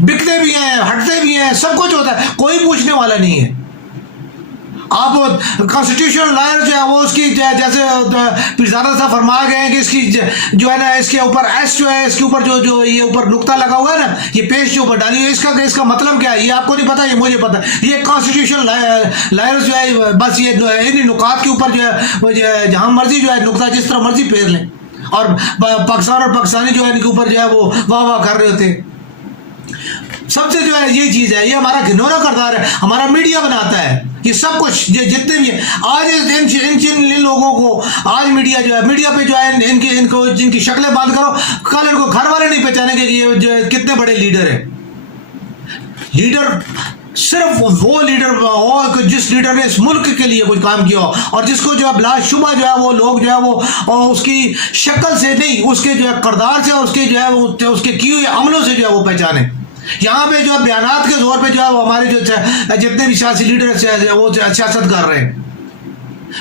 بکتے بھی ہیں, ہٹتے بھی ہیں, سب کچھ ہوتا ہے, کوئی پوچھنے والا نہیں ہے. آپ کانسٹیٹیوشنل لائر جو ہے وہ اس کی جیسے پیرزادہ صاحب فرمایا گئے ہیں کہ اس کی جو ہے نا اس کے اوپر ایس جو ہے, اس کے اوپر جو یہ اوپر نقطہ لگا ہوا ہے نا, یہ پیش جو اوپر ڈالی ہے, اس کا مطلب کیا ہے یہ آپ کو نہیں پتا, یہ مجھے پتا. یہ کانسٹیٹیوشنل لائر جو ہے بس یہ انہی نکات کے اوپر جو ہے جہاں مرضی جو ہے نقطہ جس طرح مرضی پھیر لیں, اور پاکستان اور پاکستانی جو ہے ان کے اوپر جو ہے وہ واہ واہ کر رہے ہوتے. سب سے جو ہے یہ چیز ہے, یہ ہمارا گھنورا کردار ہے, ہمارا میڈیا بناتا ہے یہ سب کچھ, جتنے بھی ہیں آج ان لوگوں کو, آج میڈیا جو ہے, میڈیا پہ جو ہے ان کی شکلیں بند کرو, کل ان کو گھر والے نہیں پہچانے گے کہ یہ جو کتنے بڑے لیڈر ہیں. لیڈر صرف وہ لیڈر ہو جس لیڈر نے اس ملک کے لیے کچھ کام کیا ہو, اور جس کو جو ہے بلا شبہ جو ہے وہ لوگ جو ہے وہ اس کی شکل سے نہیں, اس کے جو ہے کردار سے, اور اس کے جو ہے اس کے کیے ہوئے عملوں سے جو ہے وہ پہچانے. یہاں پہ جو ہے بیانات کے زور پہ جو ہے وہ ہمارے جو جتنے بھی سیاسی لیڈر وہ سیاست کر رہے ہیں.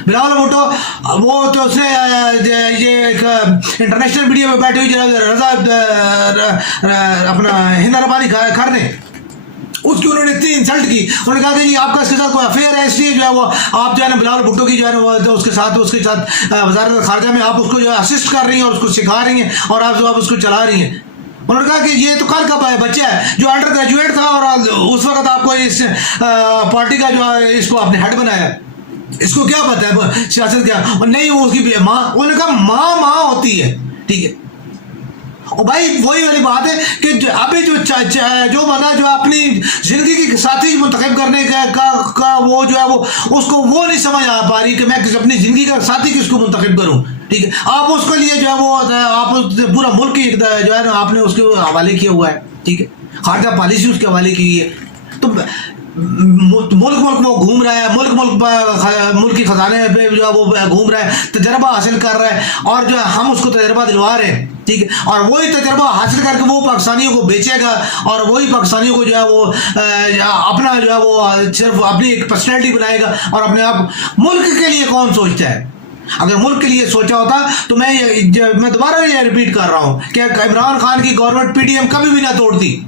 بلاول بھٹو وہ تو اس نے یہ ایک انٹرنیشنل میڈیا پہ بیٹھی ہوئی رضا اپنا ہند ربانی کر نے, اس کی انہوں نے اتنی انسلٹ کی, انہوں نے کہا کہ جی آپ کا اس کے ساتھ کوئی افیئر ہے, اس لیے جو ہے وہ آپ جو ہے نا بلاول بھٹو کی جو ہے وہ اس کے ساتھ وزارت خارجہ میں آپ اس کو جو ہے اسسٹ کر رہی ہیں, اور اس کو سکھا رہی ہیں, اور آپ اس کو چلا رہی ہیں. انہوں نے کہا کہ یہ تو کل کا بچہ ہے جو انڈر گریجویٹ تھا, اور اس وقت آپ کو اس پارٹی کا جو ہے اس کو آپ نے ہیڈ بنایا, اس کو کیا پتا ہے سیاست کیا, اور نہیں وہ اس کی ماں, انہوں نے کہا ماں ہوتی ہے, ٹھیک ہے. اور بھائی وہی والی بات ہے کہ ابھی جو بندہ جو اپنی زندگی کی ساتھی منتخب کرنے کا وہ جو ہے وہ اس کو وہ نہیں سمجھ آ پا رہی کہ میں اپنی زندگی کا ساتھی کس کو منتخب کروں, ٹھیک ہے. آپ اس کے لیے جو ہے وہ آپ پورا ملک کی جو ہے نا آپ نے اس کے حوالے کیا ہوا ہے, ٹھیک ہے, خارجہ پالیسی اس کے حوالے کی ہوئی ہے. تو ملک وہ گھوم رہا ہے, ملک کی خزانے پہ جو ہے وہ گھوم رہا ہے, تجربہ حاصل کر رہا ہے, اور جو ہے ہم اس کو تجربہ دلوا رہے ہیں, ٹھیک ہے. اور وہی تجربہ حاصل کر کے وہ پاکستانیوں کو بیچے گا, اور وہی پاکستانیوں کو جو ہے وہ اپنا جو ہے وہ صرف اپنی ایک پرسنالٹی بنائے گا. اور اپنے آپ ملک کے لیے کون سوچتا ہے؟ اگر ملک کے لیے سوچا ہوتا تو میں دوبارہ یہ ریپیٹ کر رہا ہوں کہ عمران خان کی گورنمنٹ پی ڈی ایم کبھی بھی نہ توڑتی.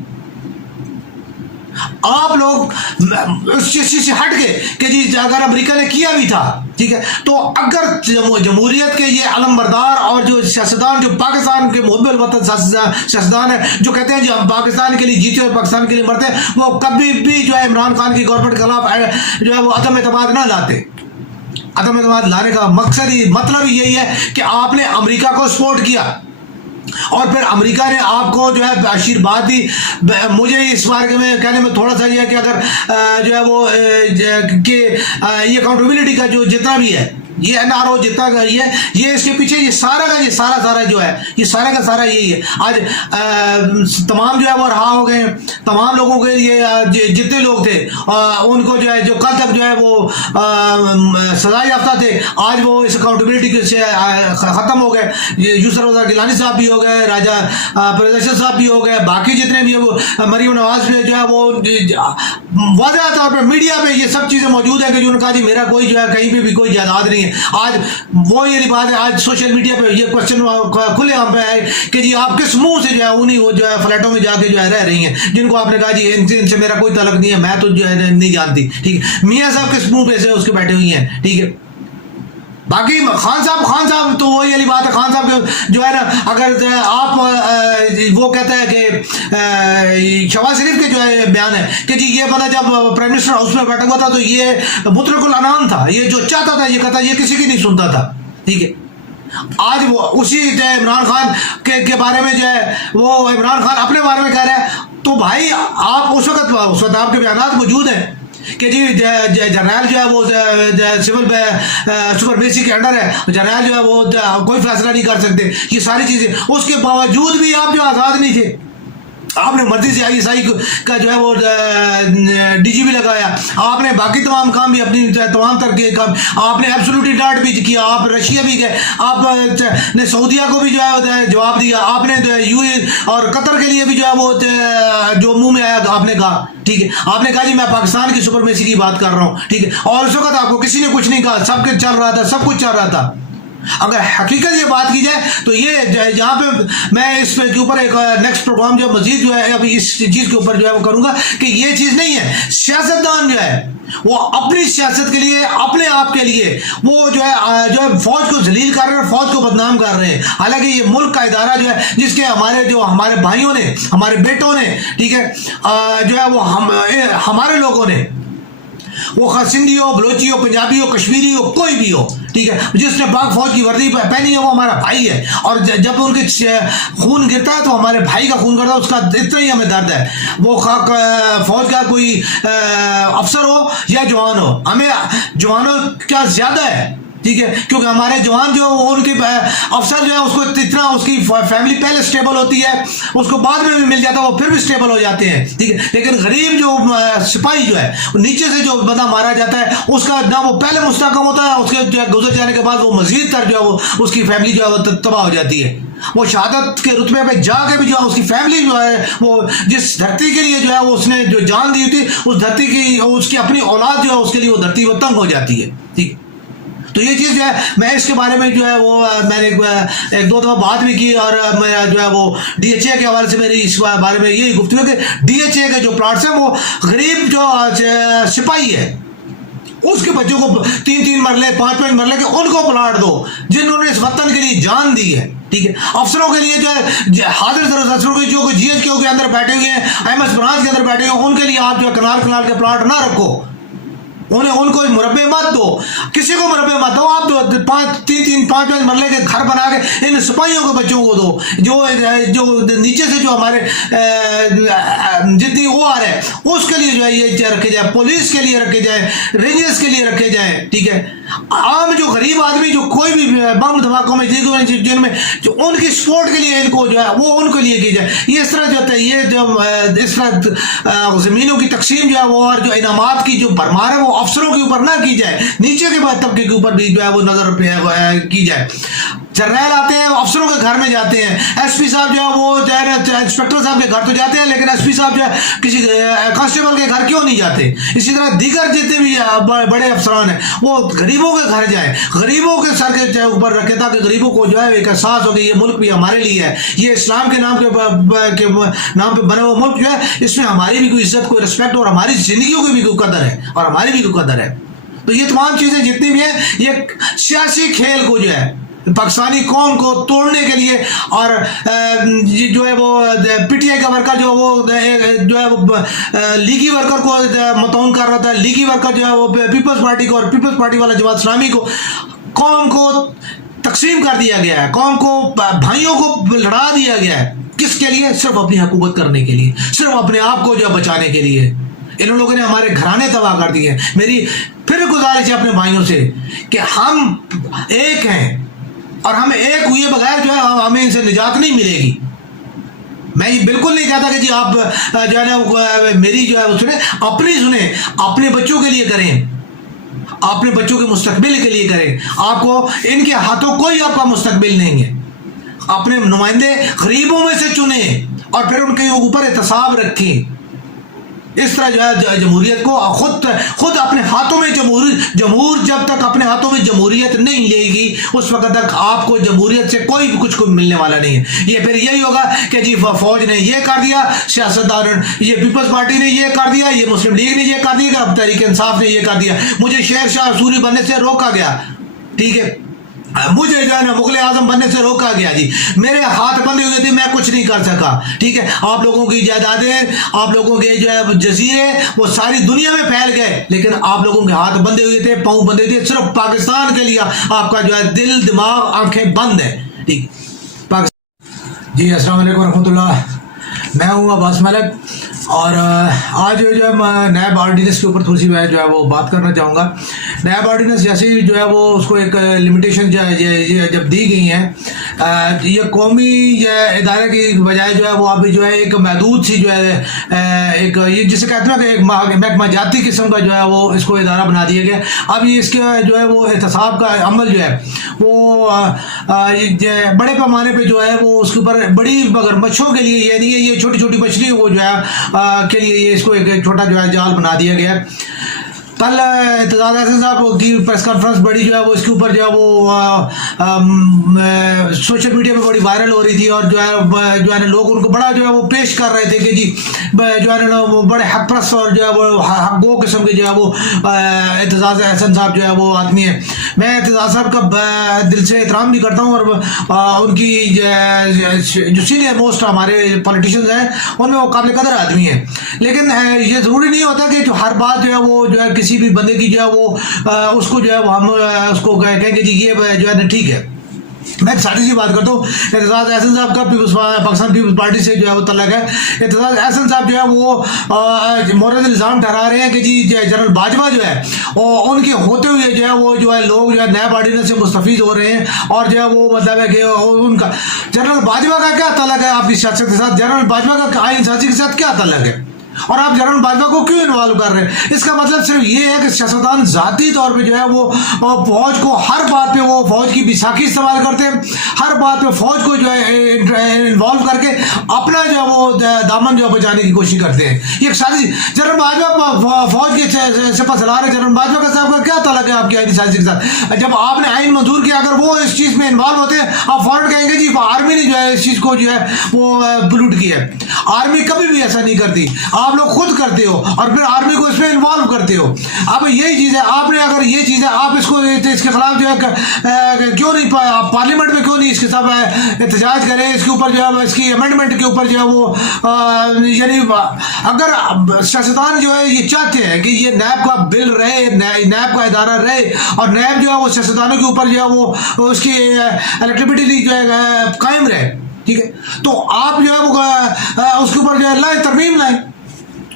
آپ لوگ اس چیز سے ہٹ گئے کہ جی اگر امریکہ نے کیا بھی تھا, ٹھیک ہے, تو اگر جمہوریت کے یہ علم بردار اور جو سیاستدان جو پاکستان کے محب الوطن سیاستدان ہیں جو کہتے ہیں جی ہم پاکستان کے لیے جیتے اور پاکستان کے لیے مرتے ہیں, وہ کبھی بھی جو ہے عمران خان کی گورنمنٹ کے خلاف جو ہے وہ عدم اعتماد نہ لاتے. عدم اعتماد لانے کا مطلب یہی ہے کہ آپ نے امریکہ کو سپورٹ کیا, اور پھر امریکہ نے آپ کو جو ہے آشیرواد دی. مجھے اس بارے میں کہنے میں تھوڑا سا یہ ہے کہ اگر جو ہے وہ کہ یہ اکاؤنٹیبلٹی کا جو جتنا بھی ہے یہ NRO جتنا یہ اس کے پیچھے یہ سارا کا یہ سارا جو ہے یہ سارا کا سارا یہی ہے. آج تمام جو ہے وہ رہا ہو گئے, تمام لوگوں کے لیے جتنے لوگ تھے ان کو جو ہے جو کل تک جو ہے وہ سزا یافتہ تھے, آج وہ اس اکاؤنٹیبلٹی سے ختم ہو گئے. یسر رضا گیلانی صاحب بھی ہو گئے, راجہ پردیشر صاحب بھی ہو گئے, باقی جتنے بھی وہ مریم نواز بھی جو ہے وہ واضح طور پہ میڈیا پہ یہ سب چیزیں موجود ہیں کہ جو نے کہا جی میرا کوئی جو ہے کہیں پہ بھی کوئی جائیداد نہیں ہے. آج وہ یہ بات ہے, آج سوشل میڈیا پہ یہ کوشچن کھلے عام پہ ہے کہ جی آپ کس منہ سے جو ہے انہیں وہ جو ہے فلیٹوں میں جا کے جو ہے رہ رہی ہیں جن کو آپ نے کہا جی ان سے میرا کوئی تعلق نہیں ہے, میں تو جو ہے نہیں جانتی. ٹھیک ہے, میاں صاحب کس منہ پہ سے اس کے بیٹھے ہوئی ہیں. ٹھیک ہے, باقی خان صاحب تو وہی والی بات ہے. خان صاحب جو ہے نا, اگر آپ وہ کہتے ہیں کہ شہباز شریف کے جو ہے بیان ہے کہ جی یہ بندہ جب پرائم منسٹر ہاؤس میں بیٹھا ہوا تھا تو یہ مطلق العنان تھا, یہ جو چاہتا تھا یہ کہتا, یہ کسی کی نہیں سنتا تھا. ٹھیک ہے, آج وہ اسی جو ہے عمران خان کے بارے میں جو ہے وہ عمران خان اپنے بارے میں کہہ رہا ہے, تو بھائی آپ اس وقت آپ کے بیانات موجود ہیں کہ جی جرنیل جو ہے وہ سول سپرمیسی کے انڈر ہے, جرنیل جو ہے وہ کوئی فیصلہ نہیں کر سکتے. یہ ساری چیزیں اس کے باوجود بھی آپ جو آزاد نہیں تھے, آپ نے مرضی سے ISI کا جو ہے وہ DGP لگایا, آپ نے باقی تمام کام بھی اپنی تمام طرح کے کام آپ نے ایبسولوٹلی ڈاٹ بھی کیا, آپ رشیا بھی گئے, آپ نے سعودیہ کو بھی جو ہے جواب دیا, آپ نے UAE اور قطر کے لیے بھی جو ہے وہ جو منہ میں آیا آپ نے کہا. ٹھیک ہے, آپ نے کہا جی میں پاکستان کی سپرمیسی کی بات کر رہا ہوں. ٹھیک ہے, اور اس وقت آپ کو کسی نے کچھ نہیں کہا, سب کچھ چل رہا تھا, سب کچھ چل رہا تھا. اگر حقیقت یہ بات کی جائے تو یہ یہاں پہ میں اس کے اوپر ایک نیکسٹ پروگرام جو مزید جو ہے ابھی اس چیز کے اوپر جو ہے وہ کروں گا کہ یہ چیز نہیں ہے. سیاستدان جو ہے وہ اپنی سیاست کے لیے, اپنے آپ کے لیے وہ جو ہے فوج کو ذلیل کر رہے ہیں, فوج کو بدنام کر رہے ہیں. حالانکہ یہ ملک کا ادارہ جو ہے جس کے ہمارے بھائیوں نے, ہمارے بیٹوں نے, ٹھیک ہے, جو ہے وہ ہمارے لوگوں نے, وہ سندھی ہو, بلوچی ہو, پنجابی ہو, کشمیری ہو, کوئی بھی ہو, ٹھیک ہے, جس نے پاک فوج کی وردی پہنی ہے وہ ہمارا بھائی ہے. اور جب ان کے خون گرتا ہے تو ہمارے بھائی کا خون گرتا ہے, اس کا اتنا ہی ہمیں درد ہے. وہ فوج کا کوئی افسر ہو یا جوان ہو, ہمیں جوانوں کا زیادہ ہے. ٹھیک ہے, کیونکہ ہمارے جوان جو ان کے افسر جو ہے اس کو اتنا اس کی فیملی پہلے سٹیبل ہوتی ہے, اس کو بعد میں بھی مل جاتا ہے, وہ پھر بھی سٹیبل ہو جاتے ہیں. ٹھیک ہے, لیکن غریب جو سپاہی جو ہے نیچے سے جو بندہ مارا جاتا ہے اس کا نہ وہ پہلے مستحکم ہوتا ہے, اس کے گزر جانے کے بعد وہ مزید تر جو ہے وہ اس کی فیملی جو ہے وہ تباہ ہو جاتی ہے. وہ شہادت کے رتبے پہ جا کے بھی جو ہے اس کی فیملی جو ہے وہ جس دھرتی کے لیے جو ہے وہ اس نے جو جان دی تھی, اس دھرتی کی اس کی اپنی اولاد جو ہے اس کے لیے وہ دھرتی وہ تنگ ہو جاتی ہے. ٹھیک, تو یہ چیز جو ہے میں اس کے بارے میں جو ہے وہ میں نے ایک دو دفعہ بات بھی کی, اور میرا جو ہے وہ DHA کے حوالے سے میری اس بارے میں یہی گفتگو کہ DHA کے جو پلاٹس ہیں وہ غریب جو سپاہی ہے اس کے بچوں کو 3 مرلے 5 مرلے کے ان کو پلاٹ دو جنہوں نے اس وطن کے لیے جان دی ہے. ٹھیک ہے, افسروں کے لیے جو ہے حاضر افسروں کے جو GHQ کے اندر بیٹھے ہوئے ہیں, MS برانچ کے اندر بیٹھے ہوئے ہیں, ان کے لیے آپ جو ہے کنال کے پلاٹ نہ رکھو, ان کو مربع مت دو, کسی کو مربع مت دو, آپ 5 مرلے کے گھر بنا کے ان سپاہیوں کے بچوں کو دو جو نیچے سے جو ہمارے جتنی وہ آ رہے ہیں اس کے لیے جو ہے یہ رکھے جائے, پولیس کے لیے رکھے جائیں, رینجرز کے لیے رکھے جائیں. ٹھیک ہے, عام جو غریب آدمی جو کوئی بھی بم دھماکوں میں جن میں جو ان کی سپورٹ کے لیے ان کو جو ہے وہ ان کے لیے کی جائے. یہ اس طرح جو ہے یہ جو اس طرح زمینوں کی تقسیم جو ہے وہ اور جو انعامات کی جو بھرمار ہے وہ افسروں کے اوپر نہ کی جائے, نیچے کے بعد طبقے کے اوپر بھی جو ہے وہ نظر کی جائے. جرنیل آتے ہیں افسروں کے گھر میں جاتے ہیں, SP صاحب جو ہے وہ انسپیکٹر صاحب کے گھر تو جاتے ہیں, لیکن SP صاحب جو ہے کسی کانسٹیبل کے گھر کیوں نہیں جاتے. اسی طرح دیگر جتنے بھی بڑے افسران ہیں وہ غریبوں کے گھر جائیں, غریبوں کے سر کے اوپر رکھیں, تاکہ غریبوں کو جو ہے ایک احساس ہو کہ یہ ملک بھی ہمارے لیے ہے, یہ اسلام کے نام پہ بنے ہوئے ملک جو ہے اس میں ہماری بھی کوئی عزت, کوئی رسپیکٹ, اور ہماری زندگیوں کی بھی کوئی قدر ہے, اور ہماری بھی کوئی قدر ہے. تو یہ تمام چیزیں جتنی بھی ہیں یہ سیاسی کھیل کو جو ہے پاکستانی قوم کو توڑنے کے لیے, اور جو ہے وہ PTI کا ورکر جو ہے وہ لیگی ورکر کو متعاون کر رہا تھا, لیگی ورکر جو ہے وہ پیپلز پارٹی کو, اور پیپلز پارٹی والا جماعت اسلامی کو, قوم کو تقسیم کر دیا گیا ہے, قوم کو بھائیوں کو لڑا دیا گیا ہے. کس کے لیے؟ صرف اپنی حکومت کرنے کے لیے, صرف اپنے آپ کو جو ہے بچانے کے لیے. ان لوگوں نے ہمارے گھرانے تباہ کر دیے. میری پھر گزارش ہے اپنے بھائیوں سے کہ ہم ایک ہیں اور ہم ایک ہوئے بغیر جو ہے ہمیں ان سے نجات نہیں ملے گی. میں یہ بالکل نہیں چاہتا کہ جی آپ جو ہے نا میری جو ہے وہ سنیں, اپنی سنیں, اپنے بچوں کے لیے کریں, اپنے بچوں کے مستقبل کے لیے کریں. آپ کو ان کے ہاتھوں کوئی آپ کا مستقبل نہیں ہے. اپنے نمائندے غریبوں میں سے چنیں اور پھر ان کے اوپر احتساب رکھیں. اس طرح جو ہے جمہوریت کو خود اپنے ہاتھوں میں جمہور جب تک اپنے ہاتھوں میں جمہوریت نہیں لے گی اس وقت تک آپ کو جمہوریت سے کوئی بھی کچھ ملنے والا نہیں ہے. یہ پھر یہی ہوگا کہ جی فوج نے یہ کر دیا, سیاستدان یہ پیپلز پارٹی نے یہ کر دیا, یہ مسلم لیگ نے یہ کر دیا, اب تحریک انصاف نے یہ کر دیا, مجھے شیر شاہ سوری بننے سے روکا گیا, ٹھیک ہے, مجھے جو ہے نا مغل اعظم بننے سے روکا گیا, جی میرے ہاتھ بندے ہوئے تھے, میں کچھ نہیں کر سکا, ٹھیک ہے. آپ لوگوں کی جائیدادیں, آپ لوگوں کے جو ہے جزیرے وہ ساری دنیا میں پھیل گئے, لیکن آپ لوگوں کے ہاتھ بندے ہوئے تھے, پاؤں بندے ہوئے تھے صرف پاکستان کے لیے. آپ کا جو ہے دل دماغ آنکھیں بند ہے, ٹھیک. جی السلام علیکم ورحمۃ اللہ. میں ہوں عباس ملک اور آج جو ہے نیب آرڈیننس کے اوپر تھوڑی سی میں جو ہے وہ بات کرنا چاہوں گا. نیب آرڈیننس جیسے ہی جو ہے وہ اس کو ایک لمیٹیشن جب دی گئی ہیں, یہ قومی ادارے کی بجائے جو ہے وہ ابھی جو ہے ایک محدود سی جو ہے ایک یہ جسے کہتے ہیں کہ ایک محکمہ جاتی قسم کا جو ہے وہ اس کو ادارہ بنا دیا گیا. اب یہ اس کے جو ہے وہ احتساب کا عمل جو ہے وہ بڑے پیمانے پہ جو ہے وہ اس کے اوپر بڑی مگر مچھروں کے لیے یہ نہیں ہے, یہ چھوٹی چھوٹی مچھلیوں کو جو ہے کے لیے یہ اس کو ایک چھوٹا جو ہے جال بنا دیا گیا. کل اعتزاز احسن صاحب کی پریس کانفرنس بڑی جو ہے وہ اس کے اوپر جو ہے وہ سوشل میڈیا پہ بڑی وائرل ہو رہی تھی, اور جو ہے نا لوگ ان کو بڑا جو ہے وہ پیش کر رہے تھے کہ جی جو ہے نا وہ بڑے حق پرست اور جو ہے وہ حق گو قسم کے جو ہے وہ اعتزاز احسن صاحب جو ہے وہ آدمی ہے. میں اعتزاز صاحب کا دل سے احترام بھی کرتا ہوں, اور ان کی جو سینئر موسٹ ہمارے پولیٹیشینز ہیں ان میں وہ قابل قدر آدمی ہیں, لیکن یہ ضروری نہیں ہوتا کہ جو ہر بات جو ہے وہ جو ہے کسی بھی بندے کی جو ہے وہ اس کو جو ہے وہ ہم اس کو کہیں گے جی یہ جو ہے نا ٹھیک ہے. میں سادی سی بات کرتا ہوں, اعتزاز احسن صاحب کا پاکستان پیپلز پارٹی سے جو ہے وہ تعلق ہے. اعتزاز احسن صاحب جو ہے وہ مورد الزام ٹھہرا رہے ہیں کہ جی جنرل باجوہ جو ہے ان کے ہوتے ہوئے جو ہے وہ جو ہے لوگ جو ہے نیب آرڈیننس سے مستفید ہو رہے ہیں, اور جو ہے وہ مطلب ہے کہ ان کا جنرل باجوہ کا کیا تعلق ہے آپ کی سیاست کے ساتھ, جنرل باجوہ کا آئین سازی کے ساتھ کیا تعلق ہے, اور آپ جنرل باجوہ کو کیوں انوالو کر رہے ہیں؟ اس کا مطلب صرف یہ ہے کہ سیاستدان ذاتی طور پہ جو ہے وہ فوج کو ہر بات پہ وہ فوج کی بیساکھی استعمال کرتے ہیں, ہر بات پہ فوج کو جو ہے انوالو کر کے اپنا جو ہے وہ دامن جو ہے بچانے کی کوشش کرتے ہیں. یہ ایک سازش. جنرل باجوہ فوج کے سپہ سالار ہے, جنرل باجوہ کا صاحب کا کیا تعلق ہے آپ کی آئینی سازش کے ساتھ؟ جب آپ نے آئین منظور کیا, اگر وہ اس چیز میں انوالو ہوتے ہیں آپ فوراً کہیں گے جی آرمی نے جو ہے اس چیز کو جو ہے وہ پلوٹ کیا ہے. آرمی کبھی بھی ایسا نہیں کرتی, آپ لوگ خود کرتے ہو اور پھر آرمی کو اس میں انوالو کرتے ہو. اب یہی چیز ہے, آپ نے اگر یہ چیز ہے آپ اس کو اس کے خلاف جو ہے کیوں نہیں پارلیمنٹ میں کیوں نہیں اس کے ساتھ احتجاج کریں, اس کے اوپر جو ہے اس کی امینڈمنٹ کے اوپر جو ہے وہ یعنی اگر سیاستدان جو ہے یہ چاہتے ہیں کہ یہ نیب کا بل رہے, نیب کا ادارہ رہے, اور نیب جو ہے وہ سیاستدانوں کے اوپر جو ہے وہ اس کی الیکٹیبلٹی جو ہے قائم رہے, ٹھیک ہے, تو آپ جو ہے وہ اس کے اوپر جو ہے لائیں, ترمیم لائیں,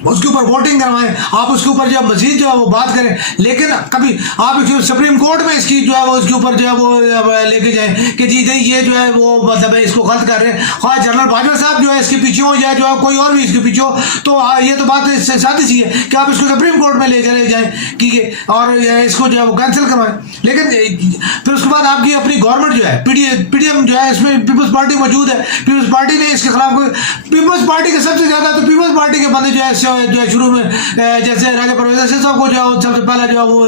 اس کے اوپر ووٹنگ کروائیں, آپ اس کے اوپر جو ہے مزید جو ہے وہ بات کریں. لیکن کبھی آپ سپریم کورٹ میں اس کی جو ہے وہ اس کے اوپر جو ہے وہ لے کے جائیں کہ جی یہ جو ہے وہ مطلب ہے اس کو غلط کر رہے ہیں, خواہ جنرل باجوہ صاحب جو ہے اس کے پیچھے ہو یا جو ہے کوئی اور بھی اس کے پیچھے ہو, تو یہ تو بات سادی سی ہے کہ آپ اس کو سپریم کورٹ میں لے چلے جائیں, ٹھیک ہے, اور اس کو جو ہے وہ کینسل کروائیں. لیکن پھر اس کے بعد آپ کی اپنی گورنمنٹ جو ہے پی ڈی ایم جو ہے اس میں پیپلز پارٹی موجود ہے, پیپلز پارٹی نے اس کے خلاف, پیپلز پارٹی کے سب سے زیادہ تو پیپلز پارٹی کے بندے جو ہے شروع میں جیسے راجہ پرویز احسن صاحب کو جو ہے سب سے پہلا جو ہے وہ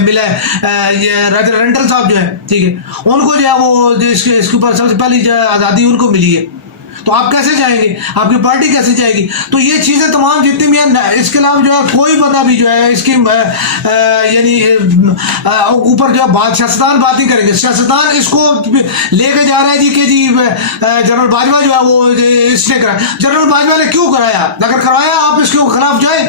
ملا ہے, یہ راجہ رنٹل صاحب جو ہے, ٹھیک ہے, ان کو جو ہے وہ اس کے اوپر سب سے پہلی جو آزادی ان کو ملی ہے. تو آپ کیسے جائیں گے, آپ کی پارٹی کیسے جائے گی؟ تو یہ چیزیں تمام جتنی بھی ہیں, اس کے علاوہ جو ہے کوئی بندہ بھی جو ہے اس کی یعنی اوپر جو ہے سیاستدان بات نہیں کریں گے. سیاستدان اس کو لے کے جا رہا ہے جی کہ جی جنرل باجوہ جو ہے وہ اس نے کرایا. جنرل باجوہ نے کیوں کرایا؟ اگر کروایا آپ اس کے خلاف جائیں,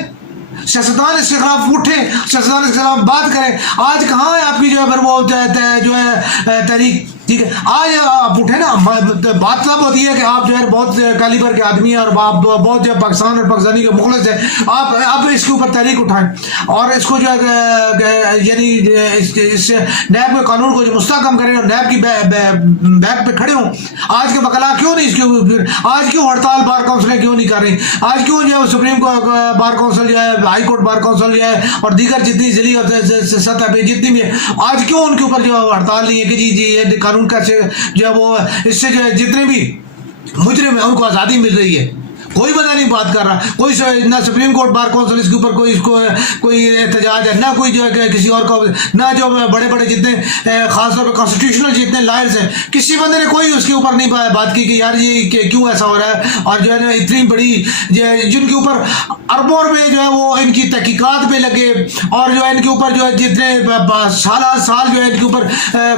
سیاستدان اس کے خلاف اٹھیں, سیاستدان اس کے خلاف بات کریں. آج کہاں ہے آپ کی جو ہے پھر وہ جو ہے تحریک, ٹھیک ہے. آج آپ اٹھے نا, بات صاحب ہوتی ہے کہ آپ جو ہے بہت کیلیبر کے آدمی ہیں اور آپ بہت جو پاکستان اور پاکستانی کے مخلص ہیں, آپ اس کے اوپر تحریک اٹھائیں اور اس کو جو ہے یعنی اس نیب کے قانون کو جو مستحکم کریں اور نیب کی بیک پہ کھڑے ہوں. آج کے وکلا کیوں نہیں اس کے, آج کیوں ہڑتال بار کونسلیں کیوں نہیں کر رہی, آج کیوں جو ہے سپریم بار کونسل جو ہے, ہائی کورٹ بار کونسل جو ہے اور دیگر جتنی ضلعی سطح پہ جتنی بھی ہے, آج کیوں ان کے اوپر جو ہڑتال نہیں ہے کہ جی یہ قانون کیسے جو ہے وہ اس سے جو ہے جتنے بھی مجرم ہیں ان کو آزادی مل رہی ہے. کوئی بندہ نہیں بات کر رہا, کوئی نہ سپریم کورٹ بار کونسل اس کے اوپر کوئی احتجاج ہے, نہ کوئی جو ہے کسی اور کو, نہ جو بڑے بڑے جتنے خاص طور پہ کانسٹیٹیوشنل جتنے لائرز ہیں, کسی بندے نے کوئی اس کے اوپر نہیں بات کی کہ یار یہ کیوں ایسا ہو رہا ہے. اور جو ہے نا اتنی بڑی جن کے اوپر اربوں روپے جو ہے وہ ان کی تحقیقات پہ لگے اور جو ہے ان کے اوپر جو ہے جتنے سال جو ہے ان کے اوپر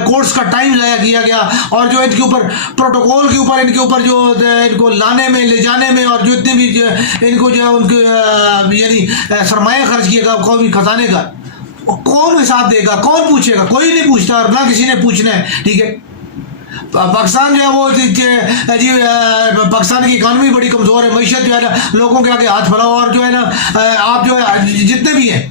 کورس کا ٹائم ضائع کیا گیا اور جو ان کے اوپر پروٹوکول کے اوپر ان کے اوپر جو ان کو لانے میں لے جانے میں اور جو اتنے بھی ان کو جو ہے ان کے یعنی سرمایہ خرچ کیے گا قومی خزانے کا, کون حساب دے گا, کون پوچھے گا؟ کوئی نہیں پوچھتا اور نہ کسی نے پوچھنا ہے. ٹھیک ہے, پاکستان جو ہے وہ جی پاکستان کی اکانومی بڑی کمزور ہے, معیشت جو ہے نا لوگوں کے آگے ہاتھ پھیلاؤ اور جو ہے نا آپ جو ہے جتنے بھی ہیں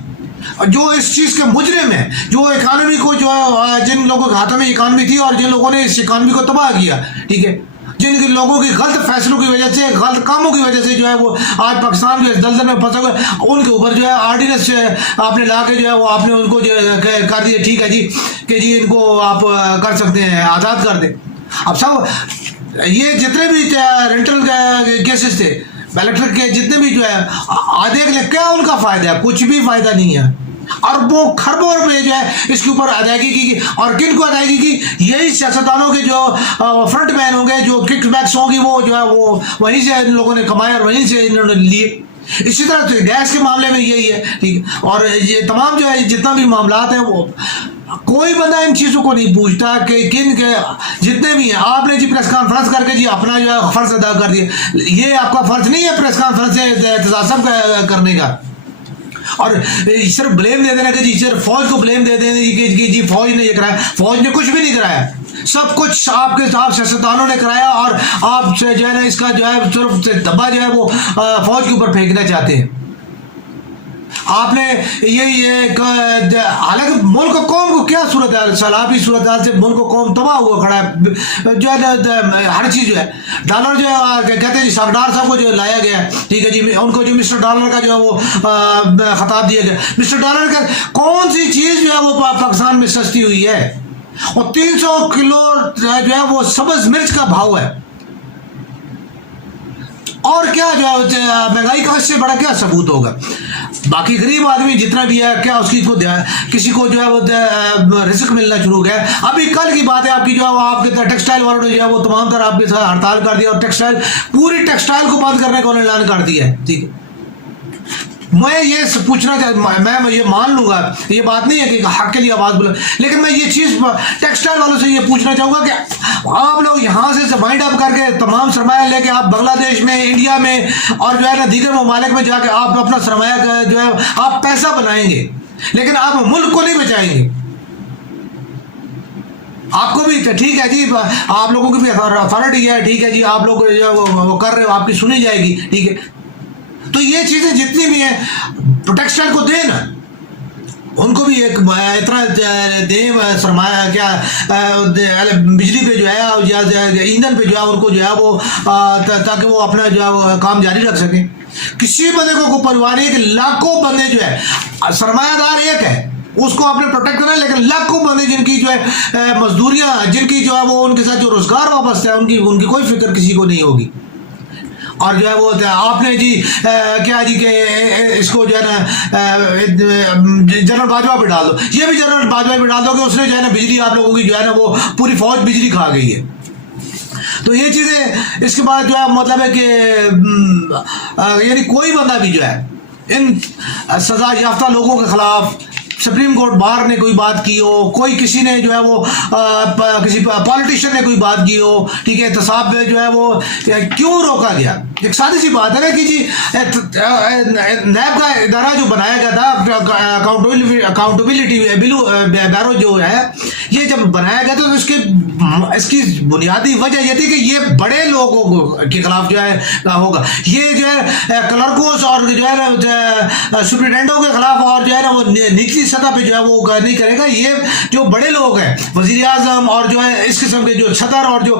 جو اس چیز کے مجرم ہیں, جو اکانومی کو جو ہے جن لوگوں کے ہاتھوں میں اکانومی تھی اور جن لوگوں نے اس اکانومی کو تباہ کیا, ٹھیک ہے, جن لوگوں کی غلط فیصلوں کی وجہ سے, غلط کاموں کی وجہ سے جو ہے وہ آج پاکستان جو ہے دلدل میں پھنسا ہوا ہے, ان کے اوپر جو ہے آرڈیننس آپ نے لا کے جو ہے وہ آپ نے ان کو جو کر دیا ٹھیک ہے جی کہ جی ان کو آپ کر سکتے ہیں, آزاد کر دیں. اب سب یہ جتنے بھی رینٹل کیسز تھے الیکٹرک کے جتنے بھی جو ہے آدھے کیا ان کا فائدہ ہے؟ کچھ بھی فائدہ نہیں ہے. اربوں خربوں روپے جو ہے اس کے اوپر ادائیگی کی, اور کن کو ادائیگی کی؟ یہی سیاستدانوں کے جو فرنٹ مین ہوں گے, جو کک بیکس ہوں گی, وہ جو ہے وہ وہیں سے ان لوگوں نے کمائے اور وہیں سے انہوں نے لیے. اسی طرح گیس کے معاملے میں یہی ہے, ٹھیک, اور یہ تمام جو ہے جتنا بھی معاملات ہیں وہ کوئی بندہ ان چیزوں کو نہیں پوچھتا کہ کن کے جتنے بھی ہیں. آپ نے جی پریس کانفرنس کر کے جی اپنا جو ہے فرض ادا کر دیا, یہ آپ کا فرض نہیں ہے پریس کانفرنس سے احتجاج کرنے کا اور صرف بلیم دے دینا کہ جی صرف فوج کو بلیم دے دینا کہ جی فوج نے یہ کرایا. فوج نے کچھ بھی نہیں کرایا, سب کچھ آپ کے سیاستدانوں نے کرایا اور آپ جو ہے نا اس کا جو ہے صرف دبا جو ہے وہ فوج کے اوپر پھینکنا چاہتے ہیں. آپ نے یہ حالانکہ ملک و قوم کو کیا صورت حال, سیلابی صورت حال سے ملک و قوم تباہ ہوا کھڑا ہے, جو ہے ہر چیز جو ہے ڈالر جو ہے کہتے ہیں جی ساگدار صاحب کو جو لایا گیا ہے, ٹھیک ہے جی, ان کو جو مسٹر ڈالر کا جو ہے وہ خطاب دیا گیا. مسٹر ڈالر کا کون سی چیز جو ہے وہ پاکستان میں سستی ہوئی ہے؟ اور 300 کلو جو ہے وہ سبز مرچ کا بھاؤ ہے, اور کیا جو ہے مہنگائی کا اس سے بڑا کیا ثبوت ہوگا؟ باقی غریب آدمی جتنا بھی ہے کیا اس کی کو کسی کو جو ہے وہ رزق ملنا شروع ہو گیا. ابھی کل کی بات ہے آپ کی جو ہے آپ کے ٹیکسٹائل والوں نے جو ہے وہ تمام طرح آپ کے ساتھ ہڑتال کر دیا اور ٹیکسٹائل پوری ٹیکسٹائل کو بند کرنے کا انہوں نے اعلان کر دیا ہے. ٹھیک ہے, میں یہ پوچھنا چاہتا, میں یہ مان لوں گا, یہ بات نہیں ہے کہ حق کے لیے آواز بولے, لیکن میں یہ چیز ٹیکسٹائل والوں سے یہ پوچھنا چاہوں گا کہ آپ لوگ یہاں سے مائنڈ اپ کر کے تمام سرمایہ لے کے آپ بنگلہ دیش میں, انڈیا میں اور جو ہے نا دیگر ممالک میں جا کے آپ اپنا سرمایہ جو ہے آپ پیسہ بنائیں گے, لیکن آپ ملک کو نہیں بچائیں گے. آپ کو بھی ٹھیک ہے جی, آپ لوگوں کی بھی اتھارٹی ہے, ٹھیک ہے جی, آپ لوگ وہ کر رہے ہو, آپ کی سنی جائے گی, ٹھیک ہے. تو یہ چیزیں جتنی بھی ہیں ٹیکسٹائل کو دیں نا, ان کو بھی ایک اتنا دیں سرمایہ کیا بجلی پہ جو ہے یا ایندھن پہ جو ہے ان کو جو ہے وہ تاکہ وہ اپنا جو ہے کام جاری رکھ سکیں. کسی بندے کو کوئی پرواہ نہیں ہے کہ لاکھوں بندے جو ہے, سرمایہ دار ایک ہے اس کو آپ نے پروٹیکٹ کرنا ہے, لیکن لاکھوں بندے جن کی جو ہے مزدوریاں, جن کی جو ہے وہ ان کے ساتھ جو روزگار وابستہ ہے, ان کی کوئی فکر کسی کو نہیں ہوگی. اور جو ہے وہ آپ نے جی کیا جی کہ اس کو جو ہے نا جنرل باجوہ پہ ڈال دو, یہ بھی جنرل باجوہ پہ ڈال دو کہ اس نے جو ہے نا بجلی آپ لوگوں کی جو ہے نا وہ پوری فوج بجلی کھا گئی ہے. تو یہ چیزیں اس کے بعد جو ہے مطلب ہے کہ یعنی کوئی بندہ بھی جو ہے ان سزا یافتہ لوگوں کے خلاف سپریم کورٹ بار نے کوئی بات کی ہو, کوئی کسی نے جو ہے وہ کسی پالیٹیشین نے کوئی بات کی ہو, ٹھیک ہے, احتساب میں جو ہے وہ کیوں روکا گیا؟ ایک سادی سی بات ہے نا کہ جی نیب کا ادارہ جو بنایا گیا تھا اکاؤنٹیبلٹی بیورو جو ہے, یہ جب بنایا گیا تو اس کی بنیادی وجہ یہ تھی کہ یہ بڑے لوگوں کے خلاف جو ہے ہوگا، یہ جو ہے کلرکوں اور جو ہے سپرنٹینڈنٹوں کے خلاف اور جو ہے نا وہ نچلی سطح پہ جو ہے وہ نہیں کرے گا. یہ جو بڑے لوگ ہیں وزیر اعظم اور جو ہے اس قسم کے جو صدر اور جو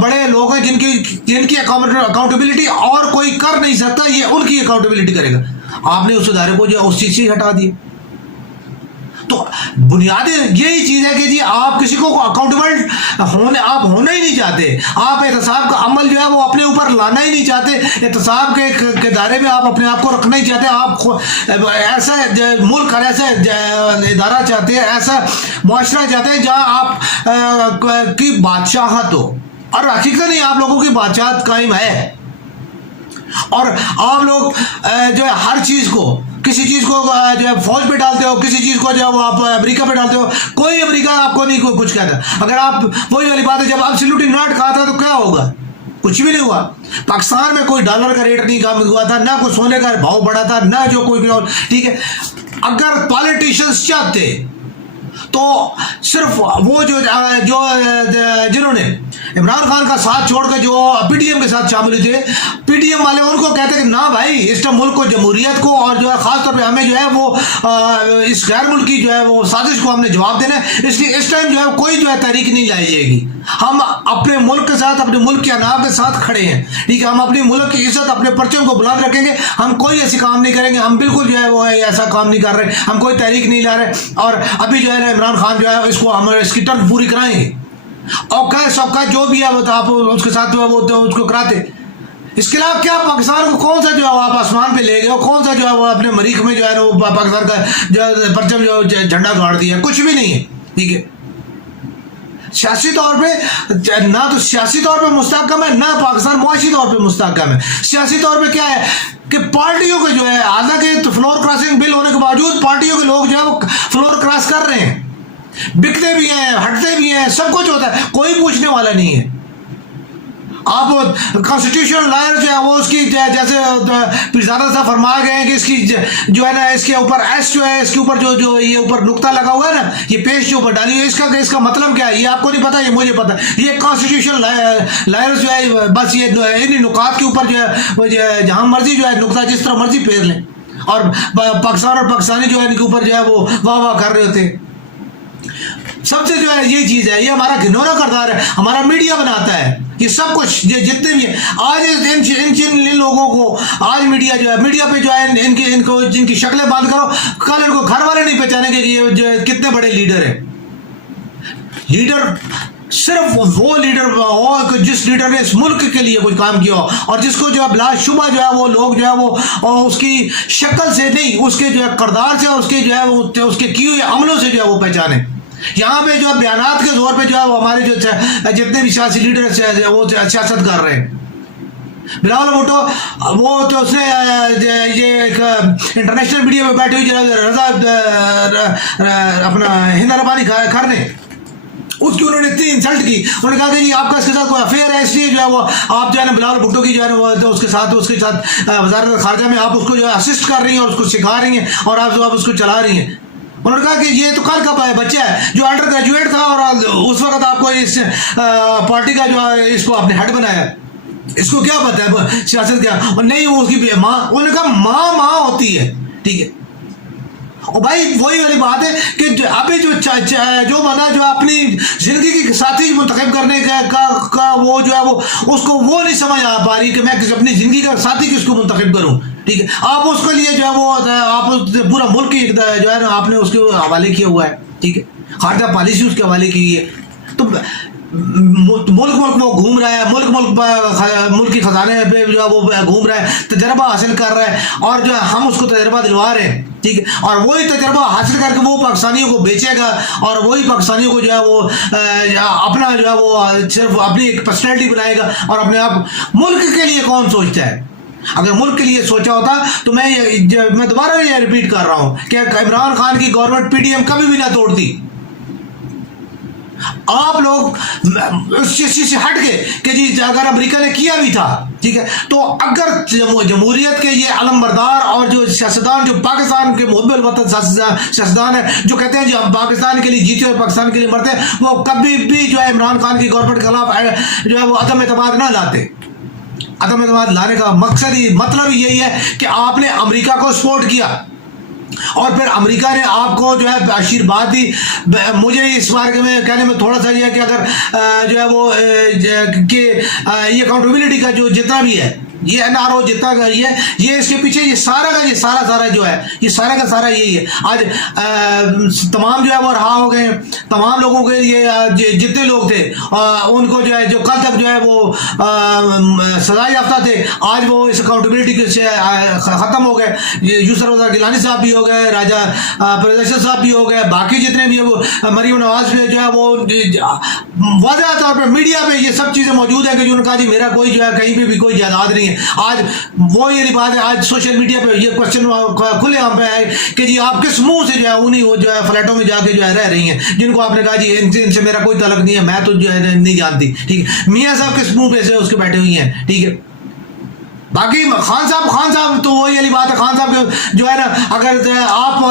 بڑے لوگ ہیں جن کی اکاؤنٹیبلٹی اور کوئی کر نہیں سکتا، یہ ان کی اکاؤنٹیبلٹی کرے گا. آپ نے اس ادارے کو جو ہے اس چیز سے ہٹا دیا. تو بنیادی یہی چیز ہے کہ جی آپ کسی کو اکاؤنٹیبل ہونا ہی نہیں چاہتے، آپ احتساب کا عمل جو ہے وہ اپنے اوپر لانا ہی نہیں چاہتے، احتساب کے دائرے میں آپ اپنے آپ کو رکھنا ہی چاہتے. آپ ایسا ملک اور ایسا ادارہ چاہتے ہیں، ایسا معاشرہ چاہتے ہیں جہاں آپ کی بادشاہت ہو، اور حقیقت نہیں آپ لوگوں کی بادشاہت قائم ہے. اور آپ لوگ جو ہے ہر چیز کو، کسی چیز کو جو ہے فوج پہ ڈالتے ہو، کسی چیز کو جو ہے وہ آپ امریکہ پہ ڈالتے ہو. کوئی امریکہ آپ کو نہیں کچھ کہتا. اگر آپ وہی والی بات ہے، جب ایبسلیوٹلی ناٹ کہا تھا تو کیا ہوگا؟ کچھ بھی نہیں ہوا. پاکستان میں کوئی ڈالر کا ریٹ نہیں کم ہوا تھا، نہ کوئی سونے کا بھاؤ بڑھا تھا، نہ جو کوئی بھی. ٹھیک ہے، اگر پالیٹیشنز چاہتے تو صرف وہ جنہوں نے عمران خان کا ساتھ چھوڑ کے جو پی ٹی ایم کے ساتھ شامل تھے، پی ٹی ایم والے ان کو کہتے کہ نہ بھائی، اس ملک کو، جمہوریت کو، اور جو ہے خاص طور پہ ہمیں جو ہے وہ اس غیر ملکی جو ہے وہ سازش کو ہم نے جواب دینا ہے. اس لیے اس ٹائم جو ہے کوئی جو ہے تحریک نہیں لائی جائے گی. ہم اپنے ملک کے ساتھ، اپنے ملک کے انام کے ساتھ کھڑے ہیں. ٹھیک ہے، ہم اپنی ملک کی عزت، اپنے پرچم کو بلند رکھیں گے. ہم کوئی ایسی کام نہیں کریں گے. ہم بالکل جو ہے وہ ایسا کام نہیں کر رہے. ہم کوئی تحریک نہیں لا رہے. اور ابھی جو ہے نا عمران خان جو ہے اس کو ہم اس کی ٹرم پوری کرائیں گے. اوقا جو بھی ہے آپ اس کے ساتھ جو ہے وہ اس کو کراتے. اس کے علاوہ کیا پاکستان کو کون سا جو ہے آپ آسمان پہ لے گئے ہو؟ کون سا جو ہے وہ اپنے مریخ میں جو ہے وہ پاکستان کا جو پرچم جو جھنڈا گاڑ دیا؟ کچھ بھی نہیں ہے. ٹھیک ہے، سیاسی طور پہ نہ تو سیاسی طور پہ مستحکم ہے، نہ پاکستان معاشی طور پہ مستحکم ہے. سیاسی طور پہ کیا ہے کہ پارٹیوں کے جو ہے، حالانکہ فلور کراسنگ بل ہونے کے باوجود پارٹیوں کے لوگ جو ہے وہ فلور کراس کر رہے ہیں، بکتے بھی ہیں، ہٹتے بھی ہیں، سب کچھ ہوتا ہے، کوئی پوچھنے والا نہیں ہے. آپ کانسٹیٹیوشن لائر جو ہے وہ اس کی جیسے پیرزادہ صاحب فرمایا گئے ہیں کہ اس کی جو ہے نا اس کے اوپر ایس جو ہے اس کے اوپر جو یہ اوپر نقطہ لگا ہوا ہے نا، یہ پیش جو اوپر ڈالی ہوئی، اس کا مطلب کیا ہے یہ آپ کو نہیں پتا، یہ مجھے پتا. یہ کانسٹیٹیوشن لائر جو ہے بس یہ انہیں نکات کے اوپر جو ہے جہاں مرضی جو ہے نقطہ جس طرح مرضی پھیر لیں، اور پاکستان اور پاکستانی جو ہے ان کے اوپر جو ہے وہ واہ واہ کر رہے ہوتے ہیں. سب سے جو ہے یہ چیز ہے، یہ ہمارا گھنورا کردار ہے، ہمارا میڈیا بناتا ہے یہ سب کچھ. جتنے بھی ہیں آج ان لوگوں کو آج میڈیا جو ہے، میڈیا پہ جو ہے ان کو جن کی شکلیں بند کرو، کل ان کو گھر والے نہیں پہچانیں گے کہ یہ جو کتنے بڑے لیڈر ہیں. لیڈر صرف وہ لیڈر ہو جس لیڈر نے اس ملک کے لیے کوئی کام کیا ہو، اور جس کو جو ہے بلا شبہ جو ہے وہ لوگ جو ہے وہ اس کی شکل سے نہیں، اس کے جو ہے کردار سے، اور اس کے جو ہے اس کے کیے ہوئے عملوں سے جو ہے وہ پہچانے. یہاں پہ جو ہے بیانات کے زور پہ جو ہے وہ ہمارے جو جتنے بھی سیاسی لیڈر وہ سیاست کر رہے ہیں. بلاول بھٹو وہ تو اس نے یہ ایک انٹرنیشنل میڈیا میں بیٹھے ہوئی رضا اپنا ہند ربانی خر نے اس کی انہوں نے اتنی انسلٹ کی. انہوں نے کہا کہ جی آپ کا اس کے ساتھ کوئی افیئر ہے، اس لیے جو ہے وہ آپ جو ہے نا بلاول بھٹو کی جو ہے نا وہ اس کے ساتھ وزارت خارجہ میں آپ اس کو جو ہے اسسٹ کر رہی ہیں اور اس کو سکھا رہی ہیں اور آپ اس کو چلا رہی ہیں. انہوں نے کہا کہ یہ تو کل کا بچہ ہے جو انڈر گریجویٹ تھا، اور اس وقت آپ کو اس پارٹی کا جو ہے اس کو آپ نے ہیڈ بنایا، اس کو کیا پتا ہے سیاست کیا؟ اور نہیں وہ اس کی ماں، انہوں نے کہا ماں ہوتی ہے. ٹھیک ہے، اور بھائی وہی والی بات ہے کہ ابھی جو بندہ جو اپنی زندگی کی ساتھی منتخب کرنے کا وہ جو ہے وہ اس کو وہ نہیں سمجھ آ پا رہی کہ میں اپنی زندگی کا ساتھی کس کو منتخب کروں. ٹھیک ہے، آپ اس کے لیے جو ہے وہ آپ پورا ملک جو ہے نا آپ نے اس کے حوالے کیا ہوا ہے. ٹھیک ہے، خارجہ پالیسی اس کے حوالے کی ہے. تو ملک وہ گھوم رہا ہے، ملک کی خزانے پہ جو ہے وہ گھوم رہا ہے، تجربہ حاصل کر رہا ہے، اور جو ہے ہم اس کو تجربہ دلوا رہے ہیں. ٹھیک ہے، اور وہی تجربہ حاصل کر کے وہ پاکستانیوں کو بیچے گا، اور وہی پاکستانیوں کو جو ہے وہ اپنا جو ہے وہ صرف اپنی ایک پرسنالٹی بنائے گا. اور اپنے آپ ملک کے لیے کون سوچتا ہے؟ اگر ملک کے لیے سوچا ہوتا تو میں دوبارہ یہ ریپیٹ کر رہا ہوں کہ عمران خان کی گورنمنٹ پی ڈی ایم کبھی بھی نہ توڑتی. آپ لوگ اس چیز سے ہٹ کے کہ جی اگر امریکہ نے کیا بھی تھا ٹھیک ہے تو اگر جمہوریت کے یہ علم بردار اور جو سیاستدان جو پاکستان کے محب الوطن سیاستدان ہیں جو کہتے ہیں جی ہم پاکستان کے لیے جیتے اور پاکستان کے لیے مرتے ہیں وہ کبھی بھی جو ہے عمران خان کی گورنمنٹ کے خلاف جو ہے وہ عدم اعتماد نہ لاتے. عدم اعتماد لانے کا مقصد ہی مطلب یہی ہے کہ آپ نے امریکہ کو سپورٹ کیا اور پھر امریکہ نے آپ کو جو ہے آشیرواد دی. مجھے اس بارے میں کہنے میں تھوڑا سا یہ ہے کہ اگر جو ہے وہ کہ یہ اکاؤنٹیبلٹی کا جو جتنا بھی ہے یہ این آر او جتنا کا یہ اس کے پیچھے یہ سارا جو ہے یہ سارا کا سارا یہی ہے. آج تمام جو ہے وہ رہا ہو گئے ہیں, تمام لوگوں کے یہ جتنے لوگ تھے ان کو جو ہے جو کل تک جو ہے وہ سزا یافتہ تھے آج وہ اس اکاؤنٹیبلٹی سے ختم ہو گئے. یوسف رضا گیلانی صاحب بھی ہو گئے, راجہ پردیشر صاحب بھی ہو گئے, باقی جتنے بھی وہ مریم نواز بھی جو ہے وہ واضح طور پہ میڈیا پہ یہ سب چیزیں موجود ہیں کہ جو نے کہا جی میرا کوئی جو ہے کہیں پہ بھی کوئی جائیداد نہیں ہے. آج وہ یہ بات ہے, آج سوشل میڈیا پہ یہ کوشچن کھلے عام پہ ہے کہ جی آپ کس منہ سے جو ہے انہیں وہ جو ہے فلیٹوں میں جا کے جو ہے رہ رہی ہیں جن کو آپ نے کہا جی ان سے میرا کوئی تعلق نہیں ہے, میں تو جو ہے نہیں جانتی. ٹھیک ہے, میاں صاحب کس منہ پہ سے اس کے بیٹھے ہوئی ہیں. ٹھیک ہے, باقی خان صاحب تو وہی والی بات ہے. خان صاحب جو ہے نا اگر آپ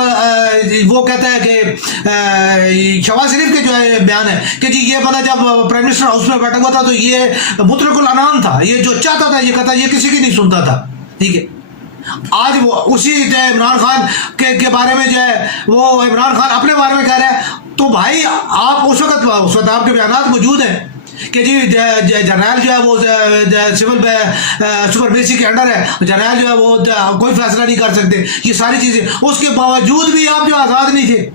وہ کہتا ہے کہ شہباز شریف کے جو ہے بیان ہے کہ جی یہ پتہ جب پرائم منسٹر ہاؤس میں بیٹھا ہوا تھا تو یہ مطلق العنان تھا, یہ جو چاہتا تھا یہ کہتا یہ کسی کی نہیں سنتا تھا. ٹھیک ہے, آج وہ اسی جو ہے عمران خان کے بارے میں جو ہے وہ عمران خان اپنے بارے میں کہہ رہا ہے تو بھائی آپ اس وقت آپ کے بیانات موجود ہیں کہ جی جرنیل جو ہے وہ سول سپرمیسی کے انڈر ہے, جرنیل جو ہے وہ کوئی فیصلہ نہیں کر سکتے. یہ ساری چیزیں اس کے باوجود بھی آپ جو آزاد نہیں تھے,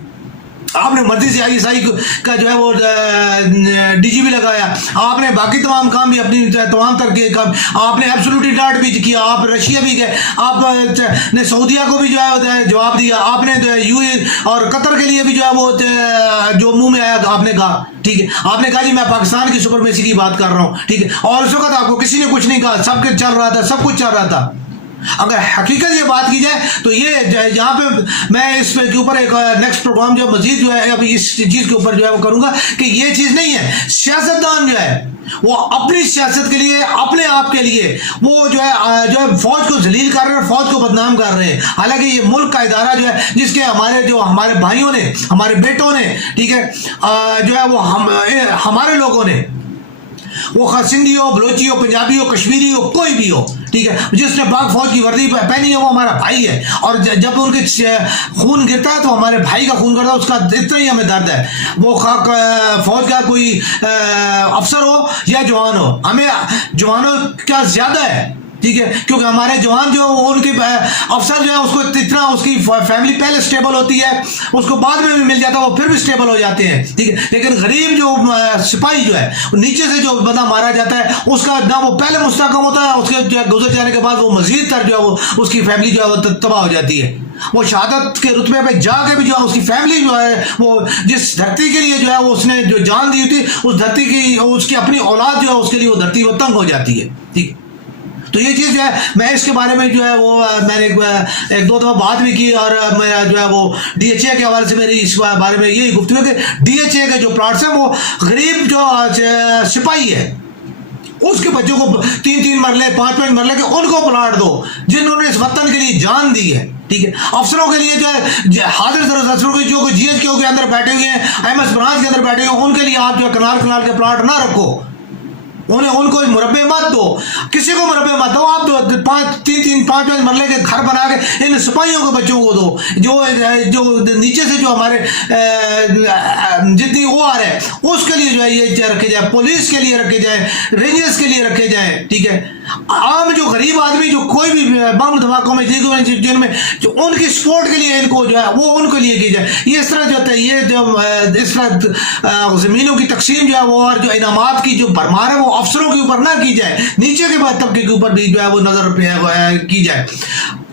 آپ نے مرضی سے آئی ایس آئی کا جو ہے وہ ڈی جی بھی لگایا, آپ نے باقی تمام کام بھی اپنی تمام طرح کے کام آپ نے ایبسولوٹلی ڈاٹ بھی کیا, آپ رشیا بھی گئے, آپ نے سعودیہ کو بھی جو ہے جواب دیا, آپ نے یو اے اور قطر کے لیے بھی جو ہے وہ جو منہ میں آیا آپ نے کہا. ٹھیک ہے, آپ نے کہا جی میں پاکستان کی سپرمیسی کی بات کر رہا ہوں. ٹھیک ہے, اور اس وقت آپ کو کسی نے کچھ نہیں کہا, سب کچھ چل رہا تھا, سب کچھ چل رہا تھا. اگر حقیقت یہ بات کی جائے تو یہ یہاں پہ میں اس کے اوپر ایک نیکسٹ پروگرام جو مزید جو ہے ابھی اس چیز کے اوپر جو ہے وہ کروں گا کہ یہ چیز نہیں ہے. سیاستدان جو ہے وہ اپنی سیاست کے لیے اپنے آپ کے لیے وہ جو ہے فوج کو ذلیل کر رہے ہیں, فوج کو بدنام کر رہے ہیں. حالانکہ یہ ملک کا ادارہ جو ہے جس کے ہمارے بھائیوں نے, ہمارے بیٹوں نے, ٹھیک ہے, جو ہے وہ ہمارے لوگوں نے, وہ سندھی ہو, بلوچی ہو, پنجابی ہو, کشمیری ہو, کوئی بھی ہو, ٹھیک ہے, جس نے پاک فوج کی وردی پہنی ہے وہ ہمارا بھائی ہے. اور جب ان کے خون گرتا ہے تو ہمارے بھائی کا خون گرتا ہے, اس کا اتنا ہی ہمیں درد ہے. وہ فوج کا کوئی افسر ہو یا جوان ہو, ہمیں جوانوں کا زیادہ ہے. ٹھیک ہے, کیونکہ ہمارے جوان جو ان کے افسر جو ہے اس کو اتنا اس کی فیملی پہلے اسٹیبل ہوتی ہے, اس کو بعد میں بھی مل جاتا ہے, وہ پھر بھی اسٹیبل ہو جاتے ہیں. ٹھیک ہے, لیکن غریب جو سپاہی جو ہے نیچے سے جو بندہ مارا جاتا ہے اس کا نہ وہ پہلے مستحکم ہوتا ہے, اس کے جو ہے گزر جانے کے بعد وہ مزید تر جو ہے وہ اس کی فیملی جو ہے وہ تباہ ہو جاتی ہے. وہ شہادت کے رتبے پہ جا کے بھی جو ہے اس کی فیملی جو ہے وہ جس دھرتی کے لیے جو ہے وہ اس نے جو جان دی تھی اس دھرتی کی اس کی اپنی اولاد جو ہے اس کے لیے وہ دھرتی وہ تنگ ہو جاتی ہے. ٹھیک, تو یہ چیز جو ہے میں اس کے بارے میں جو ہے وہ میں نے ایک دو دفعہ بات بھی کی, اور میرا جو ہے وہ ڈی ایچ اے کے حوالے سے میری اس بارے میں یہی گفتگو کہ ڈی ایچ اے کے جو پلاٹس ہیں وہ غریب جو سپاہی ہے اس کے بچوں کو 3 مرلے 5 مرلے کے ان کو پلاٹ دو جنہوں نے اس وطن کے لیے جان دی ہے. ٹھیک ہے, افسروں کے لیے جو ہے حاضر افسروں کے جو جی ایچ کے اندر بیٹھے ہوئے ہیں, ایم ایس برانچ کے اندر بیٹھے ہوئے ہیں, ان کے لیے آپ جو کنال کے پلاٹ نہ رکھو, ان کو مربع مت دو, کسی کو مربع مت دو, آپ 5 مرلے کے گھر بنا کے ان سپاہیوں کے بچوں کو دو جو نیچے سے جو ہمارے جتنی وہ آ رہے ہیں اس کے لیے جو ہے یہ رکھے جائے, پولیس کے لیے رکھے جائیں, رینجرز کے لیے رکھے جائیں. ٹھیک ہے, عام جو غریب آدمی جو کوئی بھی بم دھماکوں میں جن میں جو ان کی سپورٹ کے لیے ان کو جو ہے وہ ان کے لیے کی جائے. یہ اس طرح جو ہے یہ جو اس طرح زمینوں کی تقسیم جو ہے وہ اور جو انعامات کی جو بھرمار ہے وہ افسروں کے اوپر نہ کی جائے, نیچے کے بعد طبقے کے اوپر بھی جو ہے وہ نظر کی جائے.